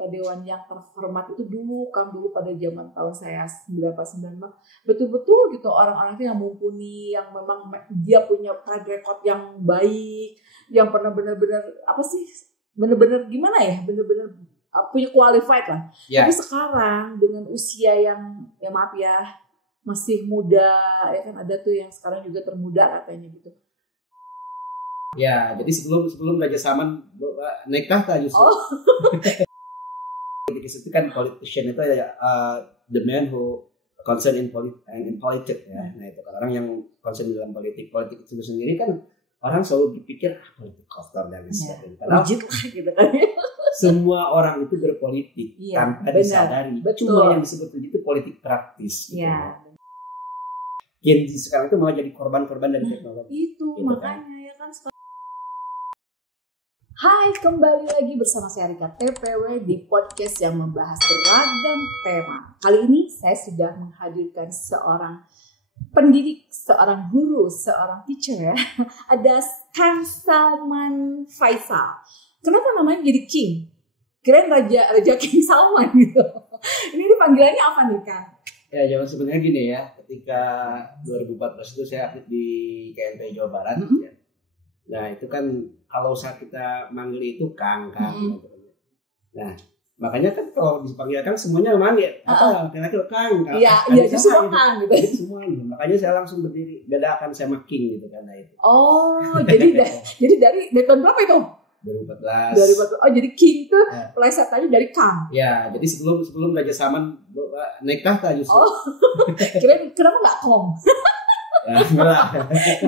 anggota dewan yang terhormat itu dulu pada zaman tahun saya 1995 betul-betul gitu orang-orang itu yang mumpuni, yang memang dia punya track record yang baik, yang pernah benar-benar benar-benar gimana ya, benar-benar punya qualified lah. Ya. Tapi sekarang dengan usia yang maaf ya masih muda, ya kan ada tuh yang sekarang juga termuda katanya gitu. Ya, jadi sebelum Raja Salman naik tahta justru. Oh. Itu kan politician itu the man who concern in politics ya. Nah itu kan orang yang concern dalam politik itu sendiri kan orang selalu berpikir politik kotor dan sebagainya. Padahal gitu kan. Semua orang itu berpolitik tanpa disadari. Cuma yang disebut itu politik praktis. Gitu. Ya. Gen Z sekarang itu malah jadi korban-korban dari teknologi. Itu gitu makanya kan. Ya kan. Hai, kembali lagi bersama saya Rika TPW di podcast yang membahas beragam tema. Kali ini saya sudah menghadirkan seorang pendidik, seorang guru, seorang teacher ya. Ada Kang Salman Faisal. Kenapa namanya jadi King? Kirain Raja King Salman gitu. Ini panggilannya apa nih Kang? Ya, jangan sebenarnya gini ya. Ketika 2014 itu saya aktif di KMP Jawa Barat ya. Nah itu kan kalau saat kita manggil itu Kang. Nah makanya kan kalau dipanggil Kang semuanya manggil apa kira-kira Kang. Iya justru Kang gitu. Semuanya. Makanya saya langsung berdiri bedakan sama King gitu karena itu. Oh jadi dari tahun berapa itu? 2014. Oh jadi King tuh plesetannya dari Kang. Ya jadi sebelum Raja Salman naik tahta justru. Oh kirain kenapa nggak Kong? Ya, enggak.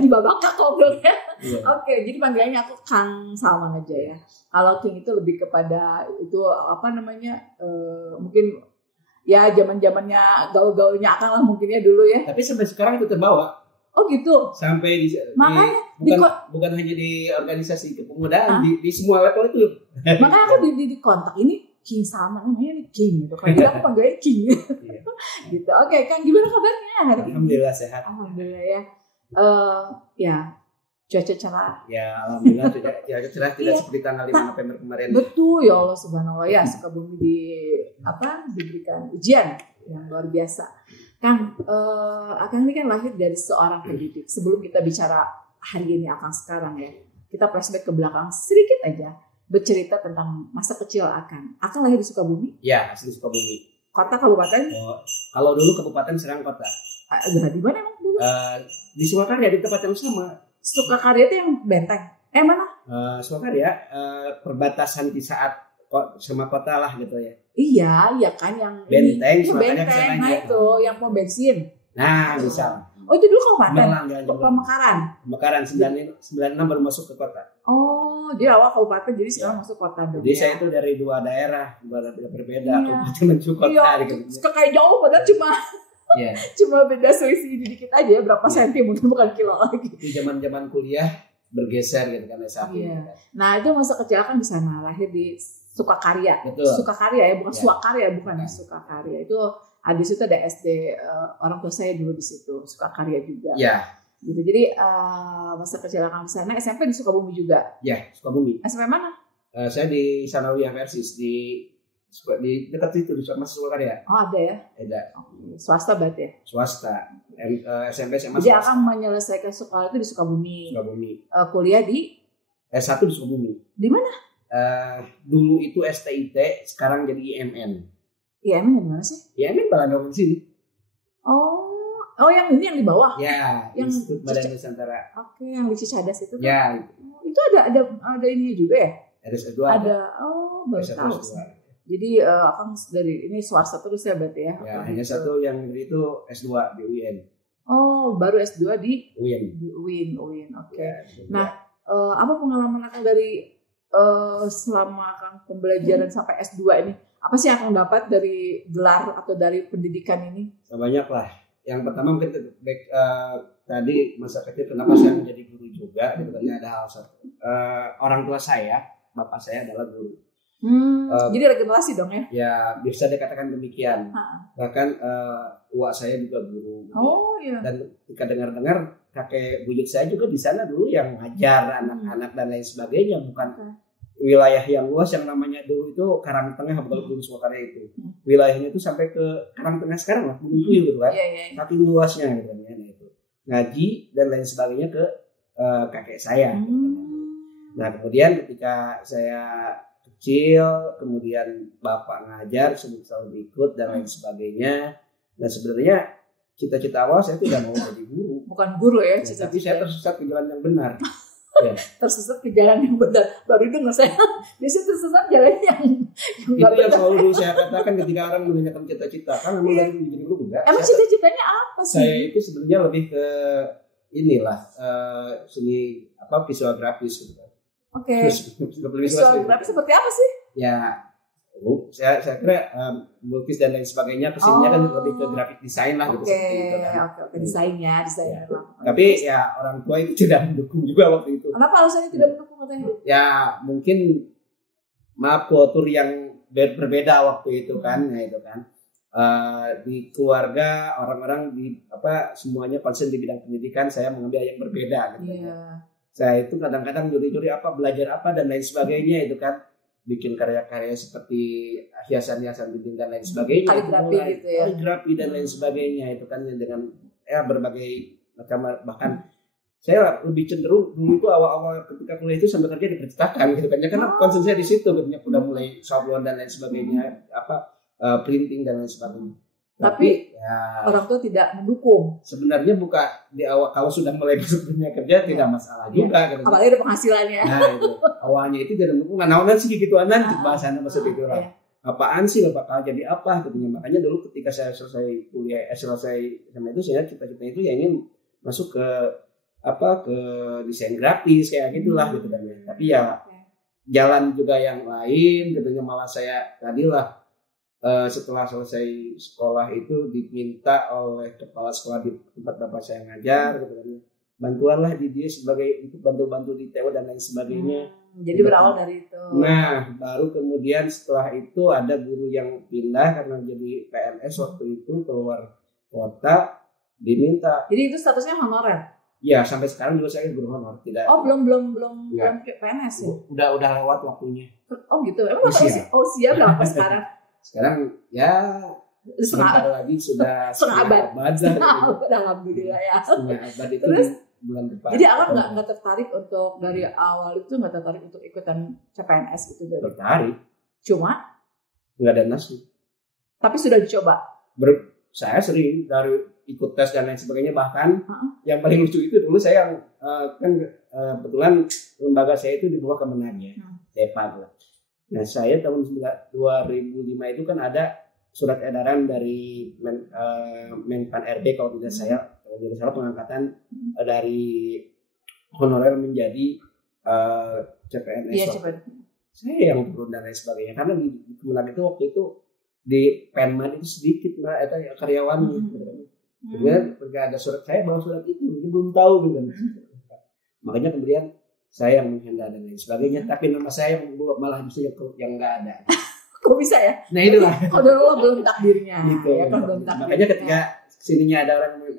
Di babak Kong dong ya. Oke, jadi panggilannya aku Kang Salman aja ya. Kalau King itu lebih kepada itu mungkin ya zaman-zamannya gaul-gaulnya Akang lah mungkin ya dulu ya. Tapi sampai sekarang itu terbawa. Oh gitu. Sampai makanya bukan hanya di organisasi kepemudaan di semua level itu. Makanya aku di kontak ini King Salman namanya nih King gitu. Kalau aku panggilnya King. Gitu. Oke, Kang gimana kabarnya hari ini? Alhamdulillah sehat. Alhamdulillah ya. Ya cuaca cerah. Ya alhamdulillah cuaca cerah tidak seperti tanggal 5 November kemarin. Betul ya Allah subhanallah ya Sukabumi diberikan ujian yang luar biasa. Kang, Akang ini kan lahir dari seorang pendidik. Sebelum kita bicara hari ini Akang sekarang ya, kita flashback ke belakang sedikit aja, bercerita tentang masa kecil Akang. Akang lahir di Sukabumi? Ya, asli Sukabumi. Kota kabupaten? Kalau dulu kabupaten Serang kota. Di mana emang dulu? Di Sukakarya di tempat yang sama. Sukakarya itu yang benteng? Mana? Sukakarya perbatasan di saat sama kota lah gitu ya. Iya kan yang benteng, benteng. Nah itu yang pom bensin. Nah bisa. Oh itu dulu kabupaten? Pemekaran 96 baru masuk ke kota. Oh jadi awal kabupaten jadi sekarang masuk kota dong. Jadi saya itu dari dua daerah berbeda, kabupaten menuju kota. Iya, kayak jauh padahal cuma beda selisih dikit aja ya, berapa senti mungkin bukan kilo lagi. Di zaman kuliah bergeser gitu kan S1. Iya. Nah itu masa kecil kan di sana lahir di Sukakarya. Betul. Sukakarya ya, bukan Suakarya, bukan Sukakarya. Itu di situ ada SD orang tua saya dulu di situ, Sukakarya juga. Iya. Gitu. Jadi masa kecil Akang di sana, SMP di Sukabumi juga. Ya, Sukabumi. SMP mana? Saya di Sanawiyah Persis di dekat situ di Sukakarya. Oh ada ya? Ada. Swasta berarti ya? Swasta. SMP SMA. Jadi Akang menyelesaikan sekolah itu di Sukabumi. Kuliah di? S1 di Sukabumi. Di mana? Dulu itu STIT, sekarang jadi IMN. IMN di mana sih? IMN Balandongan sini. Oh yang ini yang di bawah? Ya, yang Institut Badan Nusantara. Oke, yang di Cicadas itu kan? Ya. Itu ada ini juga ya? Ada S2. Baru tahu. Jadi Akang dari ini swasta terus ya berarti ya? Ya, hanya satu yang itu S2 di UIN. Oh, baru S2 di UIN. Di UIN. Oke. Ya, nah, apa pengalaman Akang dari selama Akang pembelajaran sampai S2 ini? Apa sih yang Akang dapat dari gelar atau dari pendidikan ini? Banyak lah. Yang pertama mungkin tadi masa kecil kenapa saya menjadi guru juga gitu kan, ada hal satu. Orang tua saya, bapak saya adalah guru. Jadi regenerasi dong ya? Ya bisa dikatakan demikian. Bahkan uak saya juga guru. Oh iya. Dan ketika dengar kakek buyut saya juga di sana dulu yang ngajar anak-anak dan lain sebagainya, bukan wilayah yang luas yang namanya dulu itu Karangtengah, bukan Gunung Suwakarya itu. Wilayahnya itu sampai ke Karangtengah sekarang lah, Gunung Puyuh gitu kan. Saking luasnya gitu kan ya. Nah, itu ngaji dan lain sebagainya ke kakek saya. Nah kemudian ketika saya kecil, kemudian bapak ngajar, selalu ikut dan lain sebagainya. Dan sebenarnya cita-cita awal saya tidak mau jadi guru. Bukan guru ya, tapi saya tersesat ke jalan yang benar. Ya. Tersesat ke jalan yang benar. Baru dengar saya, biasanya tersesat jalan yang itu yang selalu saya katakan ketika orang menanyakan cita-cita. Kan memang dari menjadi guru enggak. Emang cita-citanya apa sih? Saya itu sebenarnya lebih ke inilah seni visual grafis gitu kan. Oke. Visual grafis seperti apa sih? Ya, saya kira melukis dan lain sebagainya kesininya kan lebih ke grafik desain lah gitu. Oke, desainnya. Tapi ya orang tua itu tidak mendukung juga waktu itu. Kenapa alasannya tidak mendukung katanya? Ya mungkin maaf kultur yang berbeda waktu itu kan, ya itu kan. Di keluarga orang-orang semuanya konsen di bidang pendidikan, saya mengambil yang berbeda gitu. Saya itu kadang-kadang nyuri-nyuri belajar dan lain sebagainya itu kan. Bikin karya-karya seperti hiasan-hiasan dinding dan lain sebagainya, kaligrafi gitu ya, kaligrafi dan lain sebagainya itu kan dengan berbagai macam, bahkan saya lebih cenderung dulu itu awal-awal ketika kuliah itu sambil kerja di percetakan gitu kan, karena konsen saya di situ ketika udah mulai sablon dan lain sebagainya, printing dan lain sebagainya. Tapi ya, orang tua tidak mendukung. Sebenarnya di awal kalau sudah mulai masuk dunia kerja tidak masalah juga. Gitu. Apalagi ada penghasilannya. Nah itu awalnya itu tidak mendukung. Naonan sih gituanan bahasannya maksud itu lah. Apaan sih bakal jadi apa? Katanya. Makanya dulu ketika saya selesai kuliah, selesai sama itu saya cita-cita itu ya ingin masuk ke desain grafis kayak gitulah gitu kan ya. Tapi ya jalan juga yang lain, katanya malah saya tadilah. Setelah selesai sekolah itu diminta oleh kepala sekolah di tempat bapak saya ngajar, gitu kan, bantuanlah di dia sebagai untuk bantu-bantu di TO dan lain sebagainya. Jadi berawal dari itu. Nah, baru kemudian setelah itu ada guru yang pindah karena jadi PNS waktu itu keluar kota, diminta. Jadi itu statusnya honorer. Ya, sampai sekarang juga saya guru honor, tidak. Oh, belum PNS ya? Udah lewat waktunya. Oh gitu. Emang usia berapa sekarang? Sekarang ya sebentar lagi sudah setengah abad. Alhamdulillah ya. Setengah abad itu terus, bulan depan. Jadi awal nggak tertarik untuk dari awal itu nggak tertarik untuk ikutan CPNS gitu dari. Tertarik. Cuma nggak ada nasi. Tapi sudah dicoba. Saya sering dari ikut tes dan lain sebagainya, bahkan yang paling lucu itu dulu saya kebetulan lembaga saya itu di bawah Kemenagnya, DEPAG lah. Nah saya tahun 2005 itu kan ada surat edaran dari Menpan RB kalau tidak salah pengangkatan dari honorer menjadi CPNS. Iya, saya yang turun dan lain sebagainya karena di Kemenag itu waktu itu di Penman itu sedikit karyawannya. Kemudian ketika ada surat, saya bawa surat itu belum tahu gitu. Makanya kemudian saya yang menghandle dan lain sebagainya, tapi nama saya yang malah justru yang nggak ada. Kok bisa ya? Nah itulah. Kalau belum takdirnya. Gitu. Ya, kan belum takdirnya. Makanya ketika sininya ada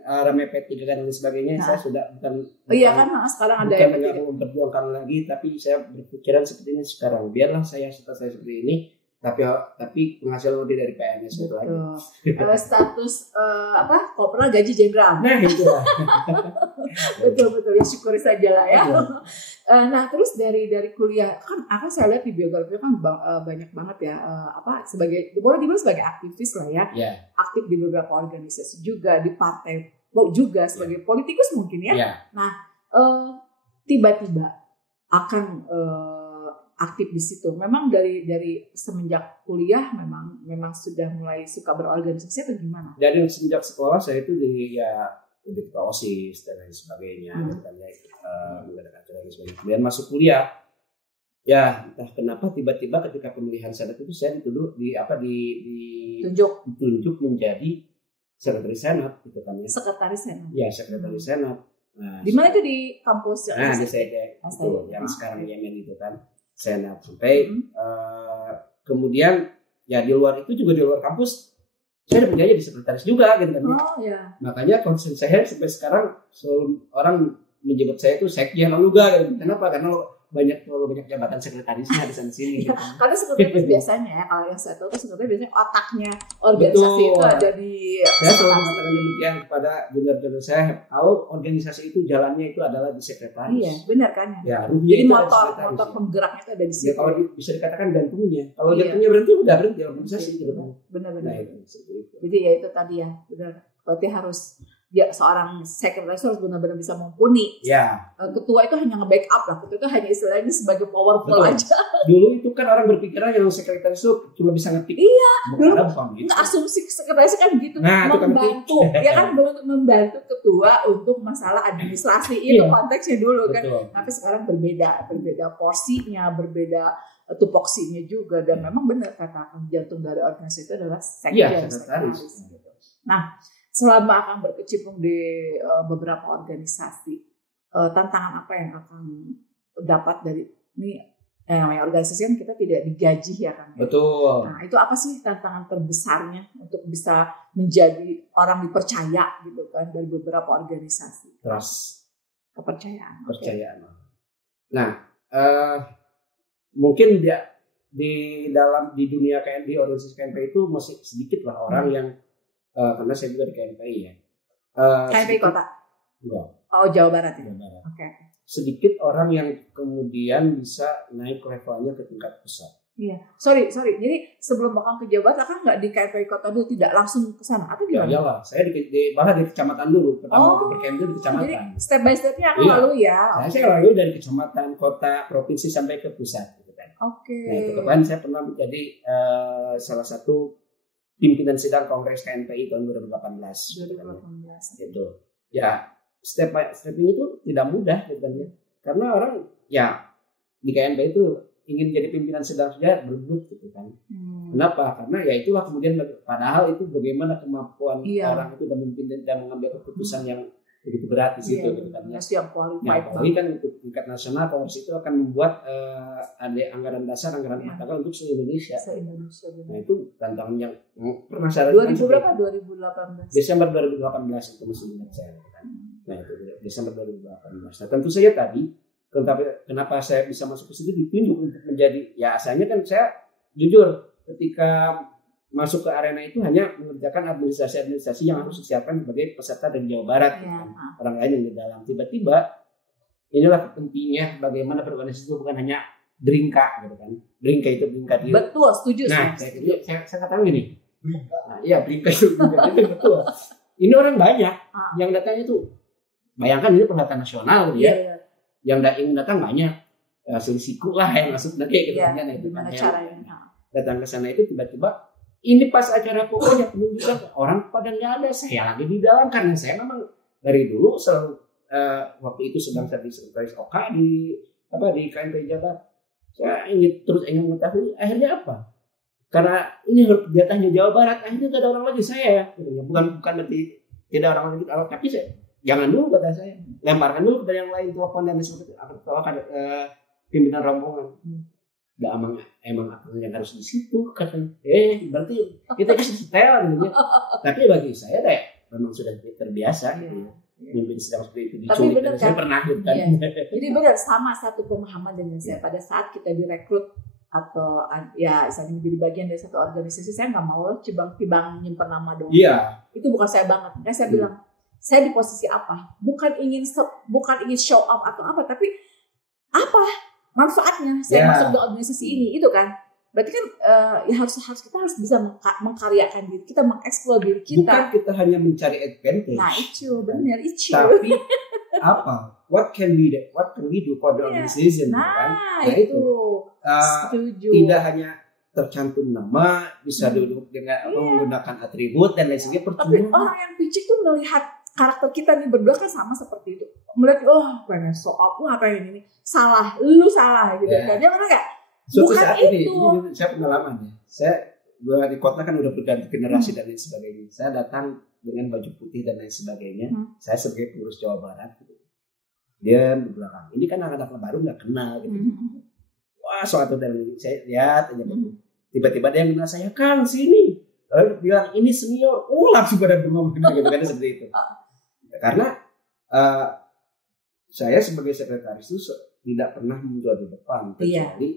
orang mepet dan lain sebagainya, saya sudah bukan. Iya kan, sekarang ada yang nggak mau memperjuangkan lagi, tapi saya berpikiran seperti ini sekarang. Biarlah saya seperti ini. Tapi penghasilan lebih dari PNS itu aja. Status kopral gaji jenderal. Nah itu lah. betul ya, syukuri saja lah ya. Nah terus dari kuliah kan saya lihat di biografi kan banyak banget ya boleh dibilang sebagai aktivis lah ya. Aktif di beberapa organisasi juga, di partai juga sebagai politikus mungkin ya. Nah tiba-tiba akan aktif di situ. Memang dari semenjak kuliah memang sudah mulai suka berorganisasi atau gimana? Dari semenjak sekolah saya itu di OSIS dan lain sebagainya, mengadakan acara dan sebagainya. Kemudian masuk kuliah, ya entah kenapa tiba-tiba ketika pemilihan senat itu saya ditunjuk ditunjuk menjadi sekretaris senat, gitu kan ya. Sekretaris senat. Ya sekretaris senat. Nah, di mana itu di kampus? Di SEDE itu yang sekarang Yemen itu kan. Senat sampai kemudian ya di luar itu juga di luar kampus saya udah menjadi sekretaris juga gitu kan. Makanya konsen saya sampai sekarang orang menyebut saya itu sekjen juga gitu. Kenapa? Karena terlalu banyak jabatan sekretarisnya di sana sini. Gitu. Karena sekretaris biasanya ya, kalau yang saya tahu itu sekretaris biasanya otaknya organisasi itu ada di. Saya selalu mengatakan demikian kepada junior-junior saya, kalau organisasi itu jalannya itu adalah di sekretaris. Iya, benar kan? Ya, jadi motor penggeraknya itu ada di situ. Ya, kalau bisa dikatakan jantungnya. Kalau jantungnya berhenti udah berhenti organisasi gitu. Benar-benar. Nah, itu. Jadi ya itu tadi ya, benar. Berarti harus seorang sekretaris harus benar-benar bisa mumpuni. Ya. Ketua itu hanya nge-backup lah. Ketua itu hanya istilahnya sebagai powerful aja. Dulu itu kan orang berpikiran yang sekretaris itu cuma bisa ngetik. Iya. Dulu gitu. Asumsi sekretaris kan gitu. Nah, membantu. Ya kan membantu ketua untuk masalah administrasi. Itu konteksnya dulu kan. Tapi sekarang berbeda porsinya, berbeda tupoksinya juga. Dan memang benar kata jantung dari organisasi itu adalah sekretaris. Gitu. Nah, selama akan berkecimpung di beberapa organisasi, tantangan apa yang akan dapat dari ini? Namanya organisasi kan kita tidak digaji ya kan? Betul. Nah, itu apa sih tantangan terbesarnya untuk bisa menjadi orang dipercaya gitu kan dari beberapa organisasi? Trust. Kepercayaan. Kepercayaan. Okay. Nah, mungkin dia di dunia KNPI, organisasi KNPI itu masih sedikit lah orang yang karena saya juga di KNPI ya. KNPI kota? Enggak. Oh, Jawa Barat ya? Jawa Barat. Oke. Sedikit orang yang kemudian bisa naik levelnya ke tingkat pusat. Iya. Sorry. Jadi sebelum bakal ke Jawa Barat, kan nggak di KNPI kota dulu, tidak langsung ke sana? Atau gimana? Ya iyalah. Saya malah di kecamatan dulu. Pertama waktu berKNPI di kecamatan. Jadi step by stepnya akan lalu ya? Saya lalu dari kecamatan, kota, provinsi sampai ke pusat. Gitu kan. Oke. Nah, itu kemarin saya pernah menjadi salah satu pimpinan sidang Kongres KNPI tahun 2018. 2018. Gitu. Ya, step ini itu tidak mudah gitu kan ya. Karena orang ya di KNPI itu ingin jadi pimpinan sidang saja berebut gitu kan. Kenapa? Karena ya itulah kemudian padahal itu bagaimana kemampuan orang itu dalam memimpin dan mengambil keputusan yang begitu berat di situ gitu kan ya. Yang qualified. Apalagi kan untuk tingkat nasional Kongres itu akan membuat ada anggaran dasar, anggaran rumah tangga untuk se-Indonesia. Nah, itu tantangan yang pernah saya 2018. Desember 2018 itu masih ingat saya kan. Nah, itu Desember 2018. Nah, tentu saja tadi kenapa saya bisa masuk ke situ ditunjuk untuk menjadi, ya asalnya kan saya jujur ketika masuk ke arena itu hanya mengerjakan administrasi yang harus disiapkan sebagai peserta dari Jawa Barat kan. Orang lain yang di dalam. Tiba-tiba inilah pentingnya bagaimana berorganisasi itu bukan hanya dringka gitu kan. Dringka itu dringka diri. Betul, setuju. Nah, saya katakan gini. Nah, iya, dringka itu betul. Ini orang banyak yang datang itu. Bayangkan ini perhelatan nasional gitu ya. Yang ingin datang banyak. Selisiku lah yang masuk nanti gitu kan. Gimana caranya? Datang ke sana itu tiba-tiba ini pas acara pokoknya penunjukan orang pada nggak ada, saya lagi di dalam karena saya memang dari dulu selalu waktu itu sedang jadi sekretaris OK di KNPI Jabar. Saya ingin mengetahui akhirnya apa? Karena ini jatahnya Jawa Barat, akhirnya tidak ada orang lagi saya. Bukan berarti tidak orang lagi, tapi saya jangan dulu kata saya, lemparkan dulu kepada yang lain, telepon dan sebagainya atau pimpinan rombongan. Emang aku yang harus di situ katanya. Berarti kita bisa setel gitu ya. Tapi bagi saya memang sudah terbiasa gitu ya. Mimpin sedang seperti itu diculik. Tapi saya pernah gitu kan. Jadi benar sama satu pemahaman dengan saya pada saat kita direkrut atau ya misalnya menjadi bagian dari satu organisasi, saya nggak mau cibang-cibang nyimpen nama dong. Iya. Itu bukan saya banget. Makanya saya bilang saya di posisi apa? Bukan ingin show up atau apa, tapi apa manfaatnya saya masuk di organisasi ini, itu kan berarti kan ya kita harus bisa mengkaryakan diri kita, mengeksplor diri kita. Bukan kita hanya mencari advantage. Nah itu benar itu. Tapi apa? What can we do for the organization? Nah itu setuju. Tidak hanya tercantum nama, bisa duduk dengan menggunakan atribut dan lain sebagainya. Tapi orang yang picik tuh melihat karakter kita nih berdua kan sama seperti itu. Melihat, pengen show up, pengen ini. Salah, lu salah gitu. Dan dia mana enggak? Suatu saat ini saya pengalaman ya. Saya di kota kan udah berganti generasi dan lain sebagainya. Saya datang dengan baju putih dan lain sebagainya. Saya sebagai pengurus Jawa Barat gitu. Dia di belakang. Ini kan anak-anak baru nggak kenal gitu. Wah, suatu dari saya lihat aja gitu. Tiba-tiba dia kenal saya, Kang sini. Lalu bilang ini senior. Langsung pada bengong gitu kan seperti itu. Karena saya sebagai sekretaris itu tidak pernah muncul di depan Iya. kecuali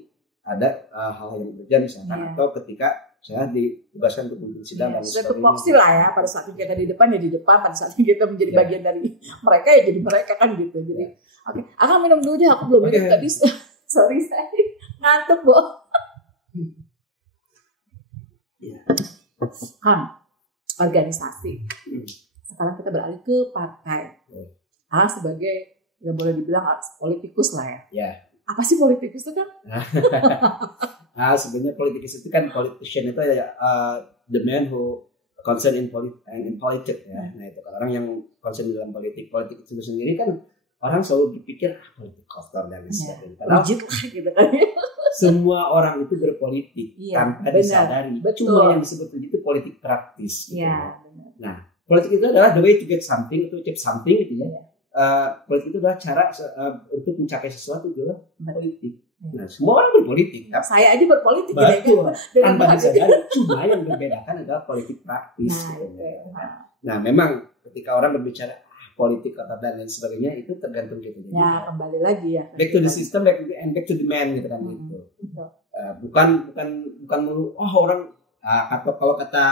ada hal yang terjadi misalkan Iya. atau ketika saya ditugaskan untuk memimpin sidang dan Sudah tupoksi lah ya, pada saat kita di depan ya di depan, pada saat kita menjadi Iya. bagian dari mereka ya jadi mereka kan gitu. Jadi oke, Akang minum dulu deh, aku belum Oke. minum tadi. Sorry saya ngantuk, Bu. Iya. Kang, organisasi. Sekarang kita beralih ke partai. Sebagai ya boleh dibilang politikus lah ya. Ya. Apa sih politikus itu kan? Sebenarnya politikus itu kan politician itu ya the man who concern in politics ya. Nah itu kan orang yang concern dalam politik itu sendiri kan orang selalu berpikir politik kotor dan sebagainya. Padahal Rigid lah gitu kan. semua orang itu berpolitik tanpa disadari. Betul. Cuma yang disebut itu politik praktis. Gitu. Iya, benar. Nah, politik itu adalah the way to get something, to achieve something gitu ya. Politik itu adalah cara untuk mencapai sesuatu adalah politik. Nah, semua orang berpolitik. Saya aja berpolitik Betul. gitu. Tanpa disadari. Cuma yang membedakan adalah politik praktis. Nah, memang ketika orang berbicara politik atau dan lain sebagainya itu tergantung gitu. Ya, kembali lagi ya. Back to the system, back to the man gitu kan gitu. Bukan melulu orang atau kalau kata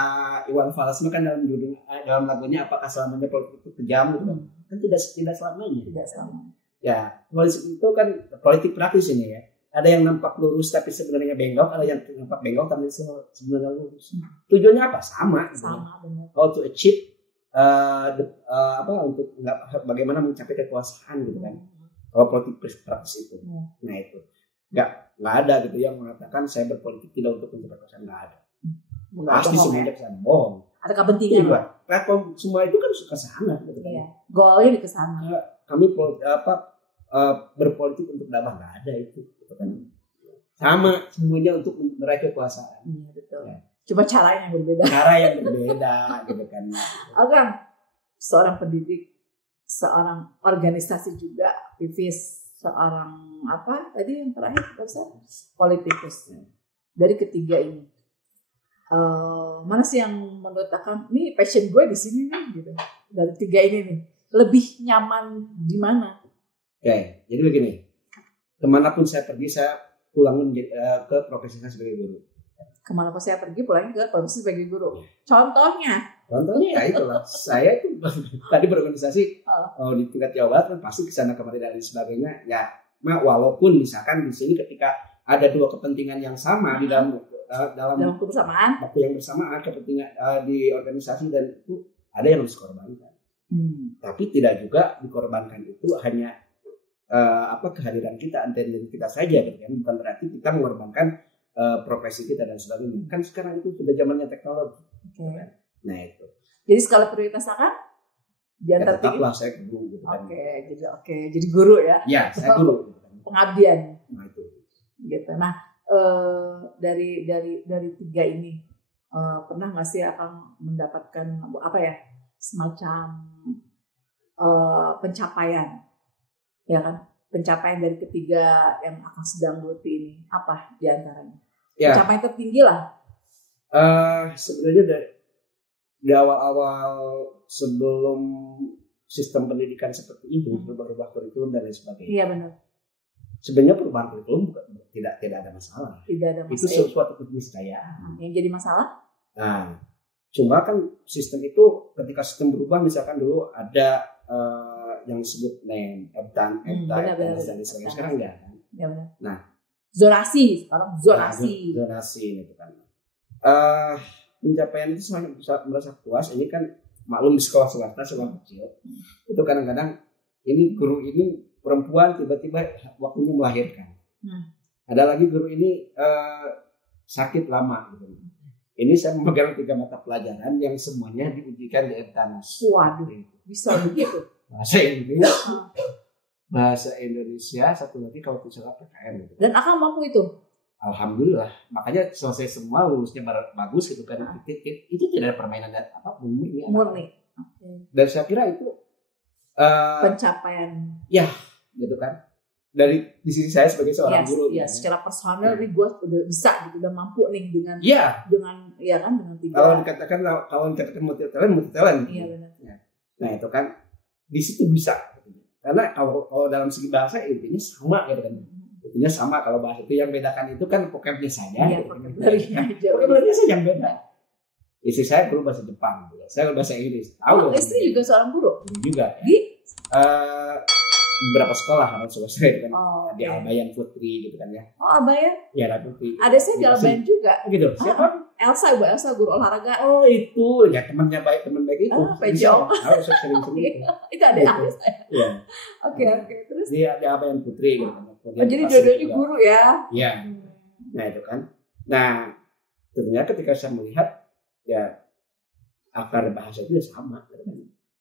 Iwan Fals kan dalam lagunya apakah selamanya politik itu kejam gitu kan tidak selamanya. Tidak selamanya. Ya, politik itu kan politik praktis ini ya. Ada yang nampak lurus tapi sebenarnya bengkok, ada yang nampak bengkok tapi sebenarnya lurus. Tujuannya apa? Sama. Sama benar. How to achieve untuk bagaimana mencapai kekuasaan gitu kan. Kalau politik praktis itu. Nah itu. Nggak ada gitu yang mengatakan saya berpolitik tidak untuk mencapai kekuasaan, nggak ada. Pasti semuanya kesana bohong. Ada kepentingan. Platform semua itu kan suka sana gitu kan. Iya. Goalnya di kesana. Kami berpolitik untuk dakwah, nggak ada itu gitu kan. Sama semuanya untuk meraih kekuasaan. Iya betul. Ya. Cuma caranya yang berbeda. Cara yang berbeda gitu kan. Oke, seorang pendidik, seorang organisasi juga, aktivis, seorang apa tadi yang terakhir politikus. Dari ketiga ini, mana sih yang menurut Akang, ini passion gue di sini nih gitu. Dari tiga ini nih, lebih nyaman di mana? Oke, jadi begini, kemanapun saya pergi saya pulang ke profesi saya sebagai guru. Kemanapun saya pergi pulangnya ke profesi sebagai guru. Contohnya ya itulah, saya itu tadi berorganisasi di tingkat Jawa Barat kan pasti kesana kemari dan sebagainya. Ya, walaupun misalkan di sini ketika ada dua kepentingan yang sama di dalam kebersamaan, waktu yang bersamaan kepentingan di organisasi dan itu ada yang harus dikorbankan. Tapi tidak juga dikorbankan itu hanya kehadiran kita, attendance kita saja, kan? Bukan berarti kita mengorbankan profesi kita dan sebagainya. Kan sekarang itu sudah zamannya teknologi. Okay. Nah itu. Jadi skala prioritas Akang? Tetaplah saya guru. Gitu, jadi guru ya? Ya, saya guru. Gitu, kan. Pengabdian. Nah itu. Gitu. Nah dari tiga ini pernah nggak sih Akang mendapatkan semacam pencapaian, ya kan? Pencapaian dari ketiga yang Akang sedang geluti ini apa diantaranya? Ya. Pencapaian tertinggi lah. Sebenarnya dari awal-awal sebelum sistem pendidikan seperti ini berubah kurikulum dan lain sebagainya. Iya benar. Sebenarnya perubahan kurikulum tidak ada masalah. Tidak ada masalah. Itu sesuatu keniscayaan. Yang jadi masalah? Nah, cuma kan sistem itu ketika sistem berubah, misalkan dulu ada yang disebut NEM, EBTAN, dan sebagainya. Sekarang enggak kan? Ya benar. Nah, zonasi sekarang zonasi. Zonasi itu kan. Pencapaian itu saya merasa puas. Ini kan maklum di sekolah swasta, sekolah kecil. Itu kadang-kadang ini guru ini perempuan tiba-tiba waktunya melahirkan. Ada lagi guru ini sakit lama gitu. Ini saya memegang 3 mata pelajaran yang semuanya diujikan di EBTAN. Waduh, bisa begitu. Bahasa Indonesia, satu lagi kalau tidak PKN gitu. Dan Akang mampu itu? Alhamdulillah. Makanya selesai semua, lulusnya bagus gitu kan. Itu tidak ada permainan murni. Okay. Dan saya kira itu pencapaian. Ya, gitu kan. Dari di sisi saya sebagai seorang guru. Iya, secara personal nih gue udah bisa gitu, udah mampu nih dengan dengan 3. Kalau dikatakan multi talent. Iya benar. Nah, itu kan di situ bisa. Karena kalau dalam segi bahasa intinya sama gitu kan. Intinya sama, kalau bahasa itu yang bedakan itu kan vocabnya saja. Iya, vocabulary saja yang beda. Istri saya guru bahasa Jepang, saya guru bahasa Inggris. Istri juga seorang guru? Juga. Di? Beberapa sekolah harus selesai kan. Di Albayan Putri gitu kan ya. Oh, Albayan? Ya, Putri. Ada saya di Albayan juga. Gitu. Siapa? Elsa, Ibu Elsa guru olahraga. Oh, itu ya teman baik itu. PJO. Harus sering-sering. Itu ada aku saya. Iya. Oke. Terus dia Albayan Putri gitu kan. Jadi dua-duanya guru ya. Iya. Nah, itu kan. Nah, tentunya ketika saya melihat ya akar bahasa itu sama.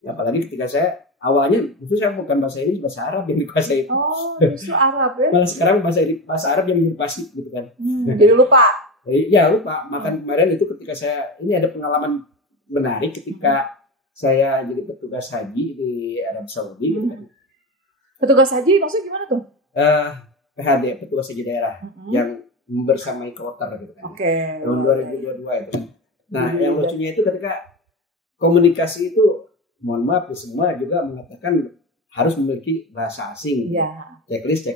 Apalagi ketika saya awalnya itu saya bukan bahasa Inggris, bahasa Arab yang dikuasai. Oh, justru Arab ya. Malah sekarang bahasa Arab yang dikuasai gitu kan. Jadi lupa. Ya lupa. Makan kemarin itu ketika saya ini ada pengalaman menarik ketika saya jadi petugas haji di Arab Saudi. Gitu kan. Petugas haji maksudnya gimana tuh? PHD, petugas haji daerah yang bersamai kloter gitu kan. Oke. Tahun 2022 itu. Nah, yang lucunya itu ketika komunikasi itu, mohon maaf semua juga mengatakan harus memiliki bahasa asing. Ya. Checklist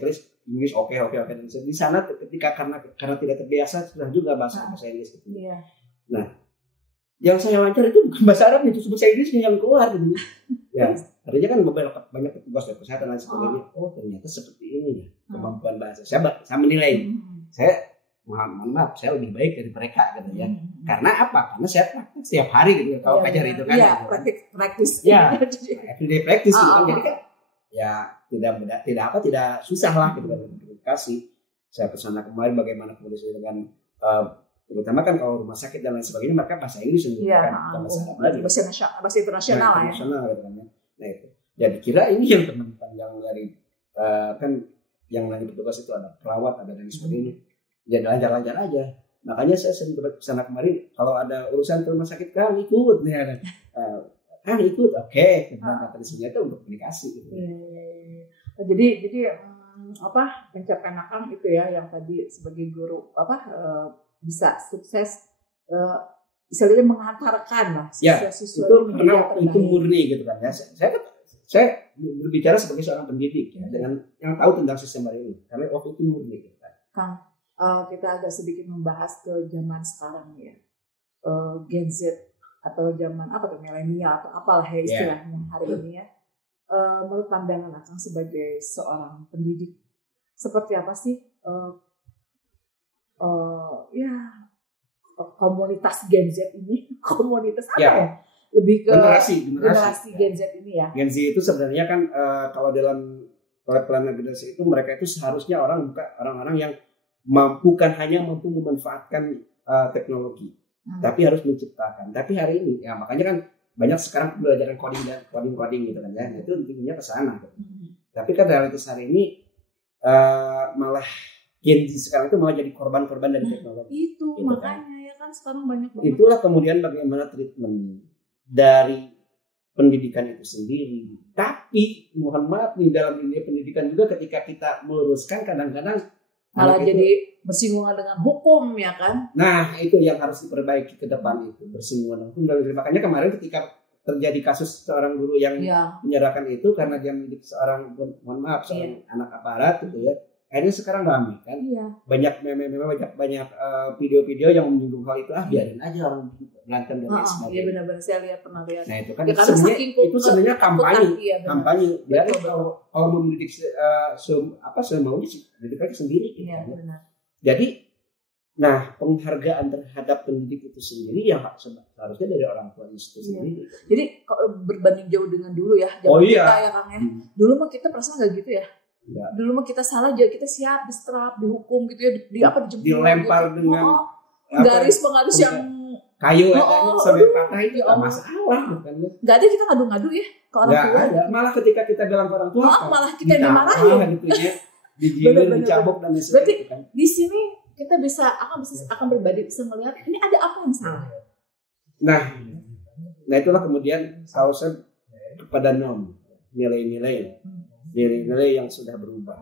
Inggris oke. Di sana ketika karena tidak terbiasa sudah juga bahasa Inggris gitu. Iya. Nah, yang saya wawancara itu bukan bahasa Arab, itu bahasa Inggrisnya yang keluar gitu. Ya, artinya kan banyak petugas kesehatan dan sebagainya. Oh, ternyata seperti ini ya kemampuan bahasa. Saya menilai. Saya mohon maaf, saya lebih baik dari mereka gitu ya. Karena apa? Karena saya praktik setiap hari gitu kalau ngajar itu kan. Iya, praktis. Ya, everyday practice gitu kan. Jadi kan ya tidak susah lah gitu kan komunikasi. Saya kesana kemarin bagaimana komunikasi dengan terutama kan kalau rumah sakit dan lain sebagainya mereka bahasa Inggris kan bahasa internasional lah ya. Gitu kan. Nah itu. Jadi kira ini yang teman-teman yang dari kan yang lain petugas itu ada perawat ada dan sebagainya. Jadi lancar-lancar aja. Makanya saya sering ke sana kemarin kalau ada urusan ke rumah sakit kan ikut nih ada. Kan ikut, oke. Kata sebenarnya itu untuk komunikasi. Gitu. Jadi pencapaian Akang itu ya yang tadi sebagai guru bisa sukses istilahnya menghantarkan lah siswa itu karena itu murni gitu kan ya. Saya berbicara sebagai seorang pendidik ya dengan yang tahu tentang sistem ini karena waktu itu murni gitu kan. Kang, kita agak sedikit membahas ke zaman sekarang ya. Gen Z atau zaman apa tuh milenial atau apalah ya istilahnya hari ini ya. Menurut pandangan Akang sebagai seorang pendidik seperti apa sih komunitas Gen Z ini? Komunitas apa ya? Lebih ke generasi Gen Z ini ya. Gen Z itu sebenarnya kan kalau dalam plan generasi itu mereka itu seharusnya orang-orang yang bukan hanya mampu memanfaatkan teknologi, tapi harus menciptakan. Tapi hari ini ya makanya kan banyak sekarang pembelajaran coding gitu kan ya. Itu intinya ke sana. Tapi kan realitas hari ini malah Gen Z sekarang itu malah jadi korban-korban dari teknologi. Itu gitu makanya kan? Ya kan sekarang banyak banget. Itulah kemudian bagaimana treatment dari pendidikan itu sendiri. Tapi mohon maaf nih dalam dunia pendidikan juga ketika kita meluruskan kadang-kadang malah jadi bersinggungan dengan hukum ya kan. Nah itu yang harus diperbaiki ke depan itu bersinggungan hukum. Dan makanya kemarin ketika terjadi kasus seorang guru yang menyerahkan itu karena dia mendidik seorang anak aparat gitu ya. Akhirnya sekarang ramai kan. Banyak banyak video-video yang menyinggung hal itu biarin aja orang berantem dan lain sebagainya. Iya benar-benar saya pernah lihat. Nah itu kan itu sebenarnya kampanye. Jadi kalau mau mendidik semaunya didik aja sendiri. Iya benar. Jadi penghargaan terhadap pendidik itu sendiri yang seharusnya dari orang tua itu sendiri. Jadi berbanding jauh dengan dulu ya. Kita ya Kang ya. Dulu mah kita perasaan nggak gitu ya. Ya. Dulu mah kita salah jadi kita siap distrap, dihukum gitu ya, dijemput, dilempar gitu. Dengan garis pengaris yang kayu sampai patah itu masalah bukan? Nggak ada kita ngadu-ngadu ya ke orang tua. Ada. Malah ketika kita bilang ke orang tua, malah kita dimarahin. Gitu ya. Dijilin, dicabok dan sebagainya. Berarti di sini kita akan berbagi bisa melihat ini ada apa yang salah. Nah itulah kemudian seharusnya kepada nilai-nilai yang sudah berubah.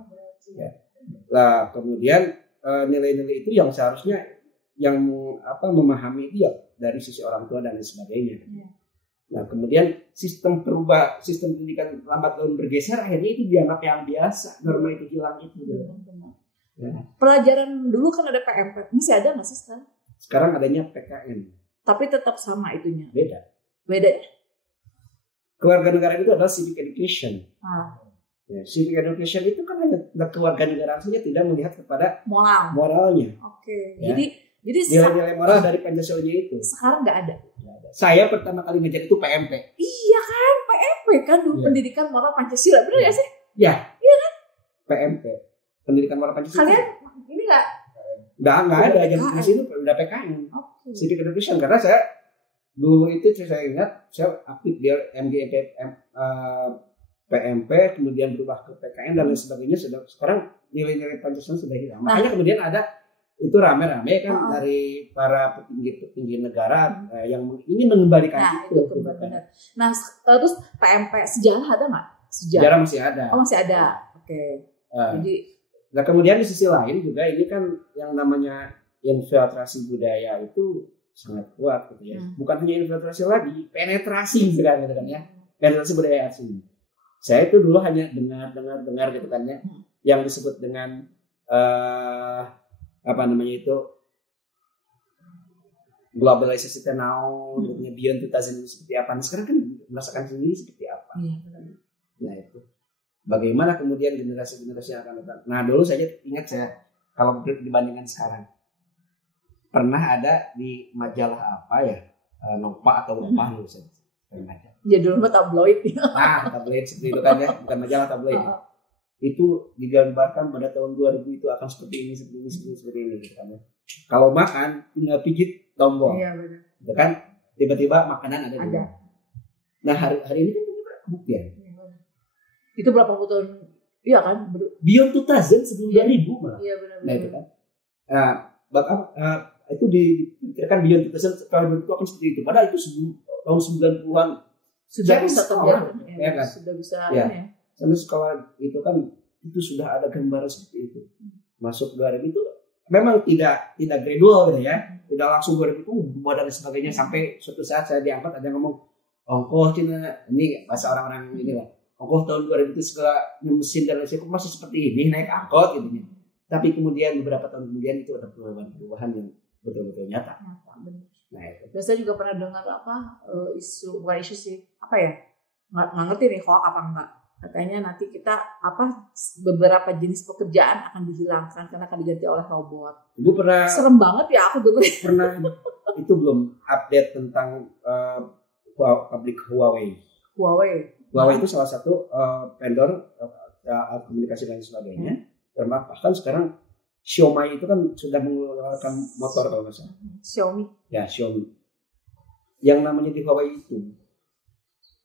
Ya. Nah, kemudian nilai-nilai itu yang seharusnya yang memahami itu ya dari sisi orang tua dan sebagainya. Nah kemudian sistem pendidikan lambat laun bergeser, akhirnya itu dianggap yang biasa, norma itu hilang itu. Ya. Pelajaran dulu kan ada PMP, masih ada nggak sih sekarang? Sekarang adanya PKN. Tapi tetap sama itunya. Beda. Kewarganegaraan itu adalah civic education. Ya, civic education itu kan hanya kewarganegaraan saja, tidak melihat kepada moralnya. Oke. Ya. Jadi nilai-nilai moral dari Pancasilanya itu. Sekarang nggak ada. Saya pertama kali ngajar itu PMP. Iya kan, PMP kan dulu pendidikan moral Pancasila, benar nggak sih? Iya. Iya kan? PMP, pendidikan moral Pancasila. Kalian ini nggak ada aja di sini udah PKN. Civic education, karena saya dulu itu saya ingat saya aktif di MGP PMP, kemudian berubah ke PKN dan lain sebagainya. Sekarang nilai-nilai Pancasila sudah hilang. Makanya kemudian ada itu rame-rame kan dari para petinggi negara yang ingin mengembalikan itu. Benar. Nah, terus PMP sejarah ada nggak? Sejarah masih ada. Oh, masih ada. Oke. Jadi, nah kemudian di sisi lain juga ini kan yang namanya infiltrasi budaya itu sangat kuat gitu ya. Bukan hanya infiltrasi lagi, penetrasi sekarang gitu kan ya. Penetrasi budaya asing. Saya itu dulu hanya dengar gitu kan ya. Yang disebut dengan globalisasi now, beyond 2000 seperti apa. Nah, sekarang kan merasakan sendiri seperti apa. Nah itu. Bagaimana kemudian generasi-generasi yang akan datang. Nah dulu saya ingat kalau dibandingkan sekarang. Pernah ada di majalah apa ya, Nopa atau Nopa dulu saya pernah ada. Ya dulu mah tabloid. Tabloid seperti itu kan ya, bukan majalah tabloid. Itu digambarkan pada tahun 2000 itu akan seperti ini gitu kan ya. Kalau makan tinggal pijit tombol. Iya benar. Gitu kan tiba-tiba makanan ada. Nah hari ini kan kebuktian. Itu berapa puluh tahun? Iya kan? Beyond 2000 sebelum 2000 malah. Iya benar. Nah itu kan. Itu dipikirkan beyond 2000 kalau itu akan seperti itu. Padahal itu tahun 90-an sudah bisa terjadi. Ya kan? Sudah bisa ya. Sampai sekolah itu kan itu sudah ada gambaran seperti itu. Masuk 2000 itu memang tidak gradual gitu ya. Tidak langsung 2000 itu dan sebagainya sampai suatu saat saya diangkat ada yang ngomong ongkoh Cina ini bahasa orang-orang ini lah. Ongkoh tahun 2000 itu segala mesin dan lain sebagainya masih seperti ini naik angkot gitu. Tapi kemudian beberapa tahun kemudian itu ada perubahan yang betul-betul nyata. Nah itu. Saya juga pernah dengar bukan isu sih apa ya nggak ngerti nih hoax apa enggak. Katanya nanti kita beberapa jenis pekerjaan akan dihilangkan karena akan diganti oleh robot. Ibu pernah serem banget ya aku dengar. Pernah itu belum update tentang pabrik Huawei. Huawei itu salah satu vendor komunikasi dan sebagainya. Termasuk bahkan sekarang Xiaomi itu kan sudah mengeluarkan motor kalau nggak salah. Xiaomi. Ya Xiaomi. Yang namanya di Huawei itu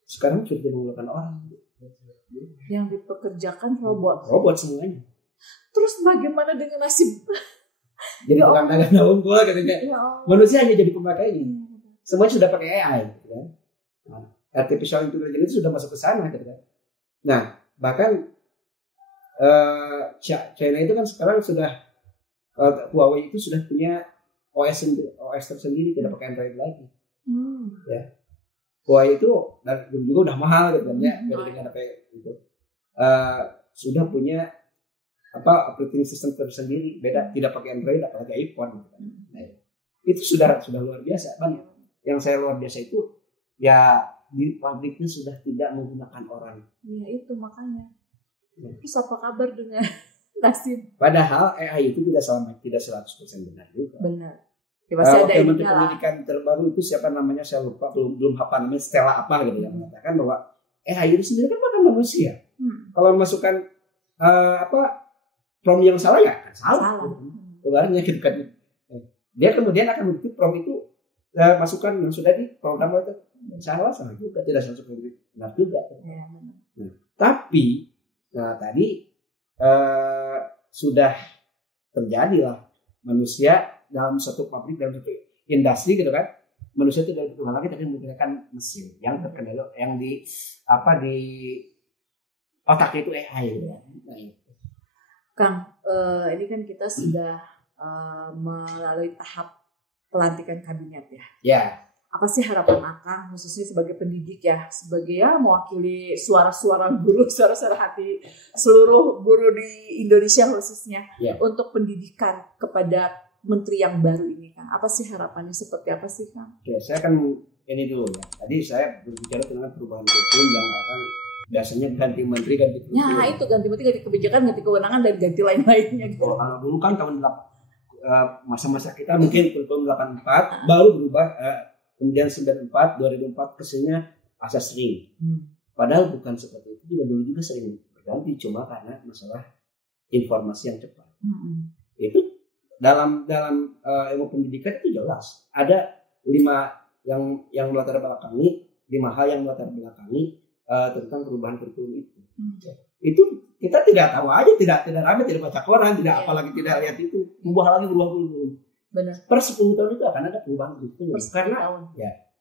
sekarang sudah mengeluarkan orang. Yang dipekerjakan robot. Robot semuanya. Terus bagaimana dengan nasib? Jadi tukang dagang daun gua katanya. Manusia hanya jadi pemakainya. Semuanya sudah pakai AI, gitu kan. Nah, artificial intelligence itu sudah masuk ke sana, gitu kan. Nah, bahkan China itu kan sekarang sudah Huawei itu sudah punya OS tersendiri, tidak pakai Android lagi. Ya. Huawei itu dan juga udah mahal gitu kan ya, beda dengan apa itu. Sudah punya operating system tersendiri, beda, tidak pakai Android apalagi iPhone gitu kan. Nah, itu sudah luar biasa kan. Yang saya luar biasa itu ya di pabriknya sudah tidak menggunakan orang. Iya itu makanya. Terus apa kabar dengan nasib? Padahal AI itu tidak 100% benar juga. Benar. Ya, pasti ada Menteri Pendidikan terbaru itu siapa namanya saya lupa, belum apa namanya, Stella apa gitu yang mengatakan bahwa AI itu sendiri kan bukan manusia. Kalau masukkan prompt yang salah ya kan salah. Keluarnya gitu kan. Dia kemudian akan mengikuti prompt itu masukan yang sudah di program itu salah juga, tidak 100% benar juga. Ya, tapi tadi sudah terjadilah manusia dalam satu pabrik, dalam satu industri gitu kan, manusia itu dari Tuhan lagi tapi menggunakan mesin yang terkendali, yang di otaknya itu AI gitu. Nah, itu. Kang, ini kan kita sudah melalui tahap pelantikan kabinet ya. Ya. apa sih harapan Akang khususnya sebagai pendidik ya, sebagai mewakili suara-suara guru, suara-suara hati seluruh guru di Indonesia khususnya untuk pendidikan kepada menteri yang baru ini, Kang. Apa sih harapannya, seperti apa sih, Kang? Oke, saya akan ini dulu ya. Tadi saya berbicara tentang perubahan kurikulum yang akan biasanya ganti menteri, ganti kurikulum. Ya itu ganti menteri, ganti kebijakan, ganti kewenangan, dan ganti lain-lainnya. Gitu. Kalau dulu kan tahun masa-masa kita mungkin kurikulum 84 baru berubah. Kemudian 94, 2004 kesininya asas sering. Padahal bukan seperti itu. Dulu juga sering berganti, cuma karena masalah informasi yang cepat. Itu dalam ilmu pendidikan itu jelas. Ada 5 yang melatar belakangi, 5 hal yang melatar belakangi tentang perubahan kurikulum itu. Itu kita tidak tahu aja, tidak ramai, tidak baca koran, tidak apalagi tidak lihat itu. Berubah kurikulum. Benar. Per 10 tahun itu akan ada perubahan kurikulum. Karena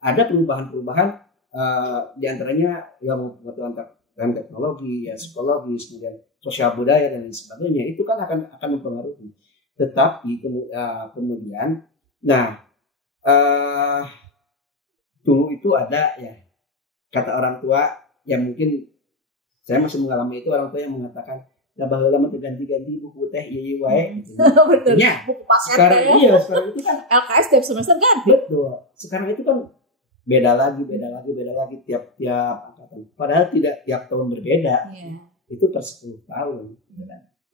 ada perubahan-perubahan di antaranya yang pengetahuan teknologi, psikologis, kemudian sosial budaya dan lain sebagainya. Itu kan akan mempengaruhi. Tetapi kemudian, dulu itu ada kata orang tua yang mungkin saya masih mengalami itu, orang tua yang mengatakan baheula mah ganti-ganti buku teh ieu wae. Betul. Buku paket sekarang itu kan LKS tiap semester ganti. Betul. Sekarang itu kan beda lagi tiap angkatan. Padahal tidak tiap tahun berbeda. Itu per 10 tahun.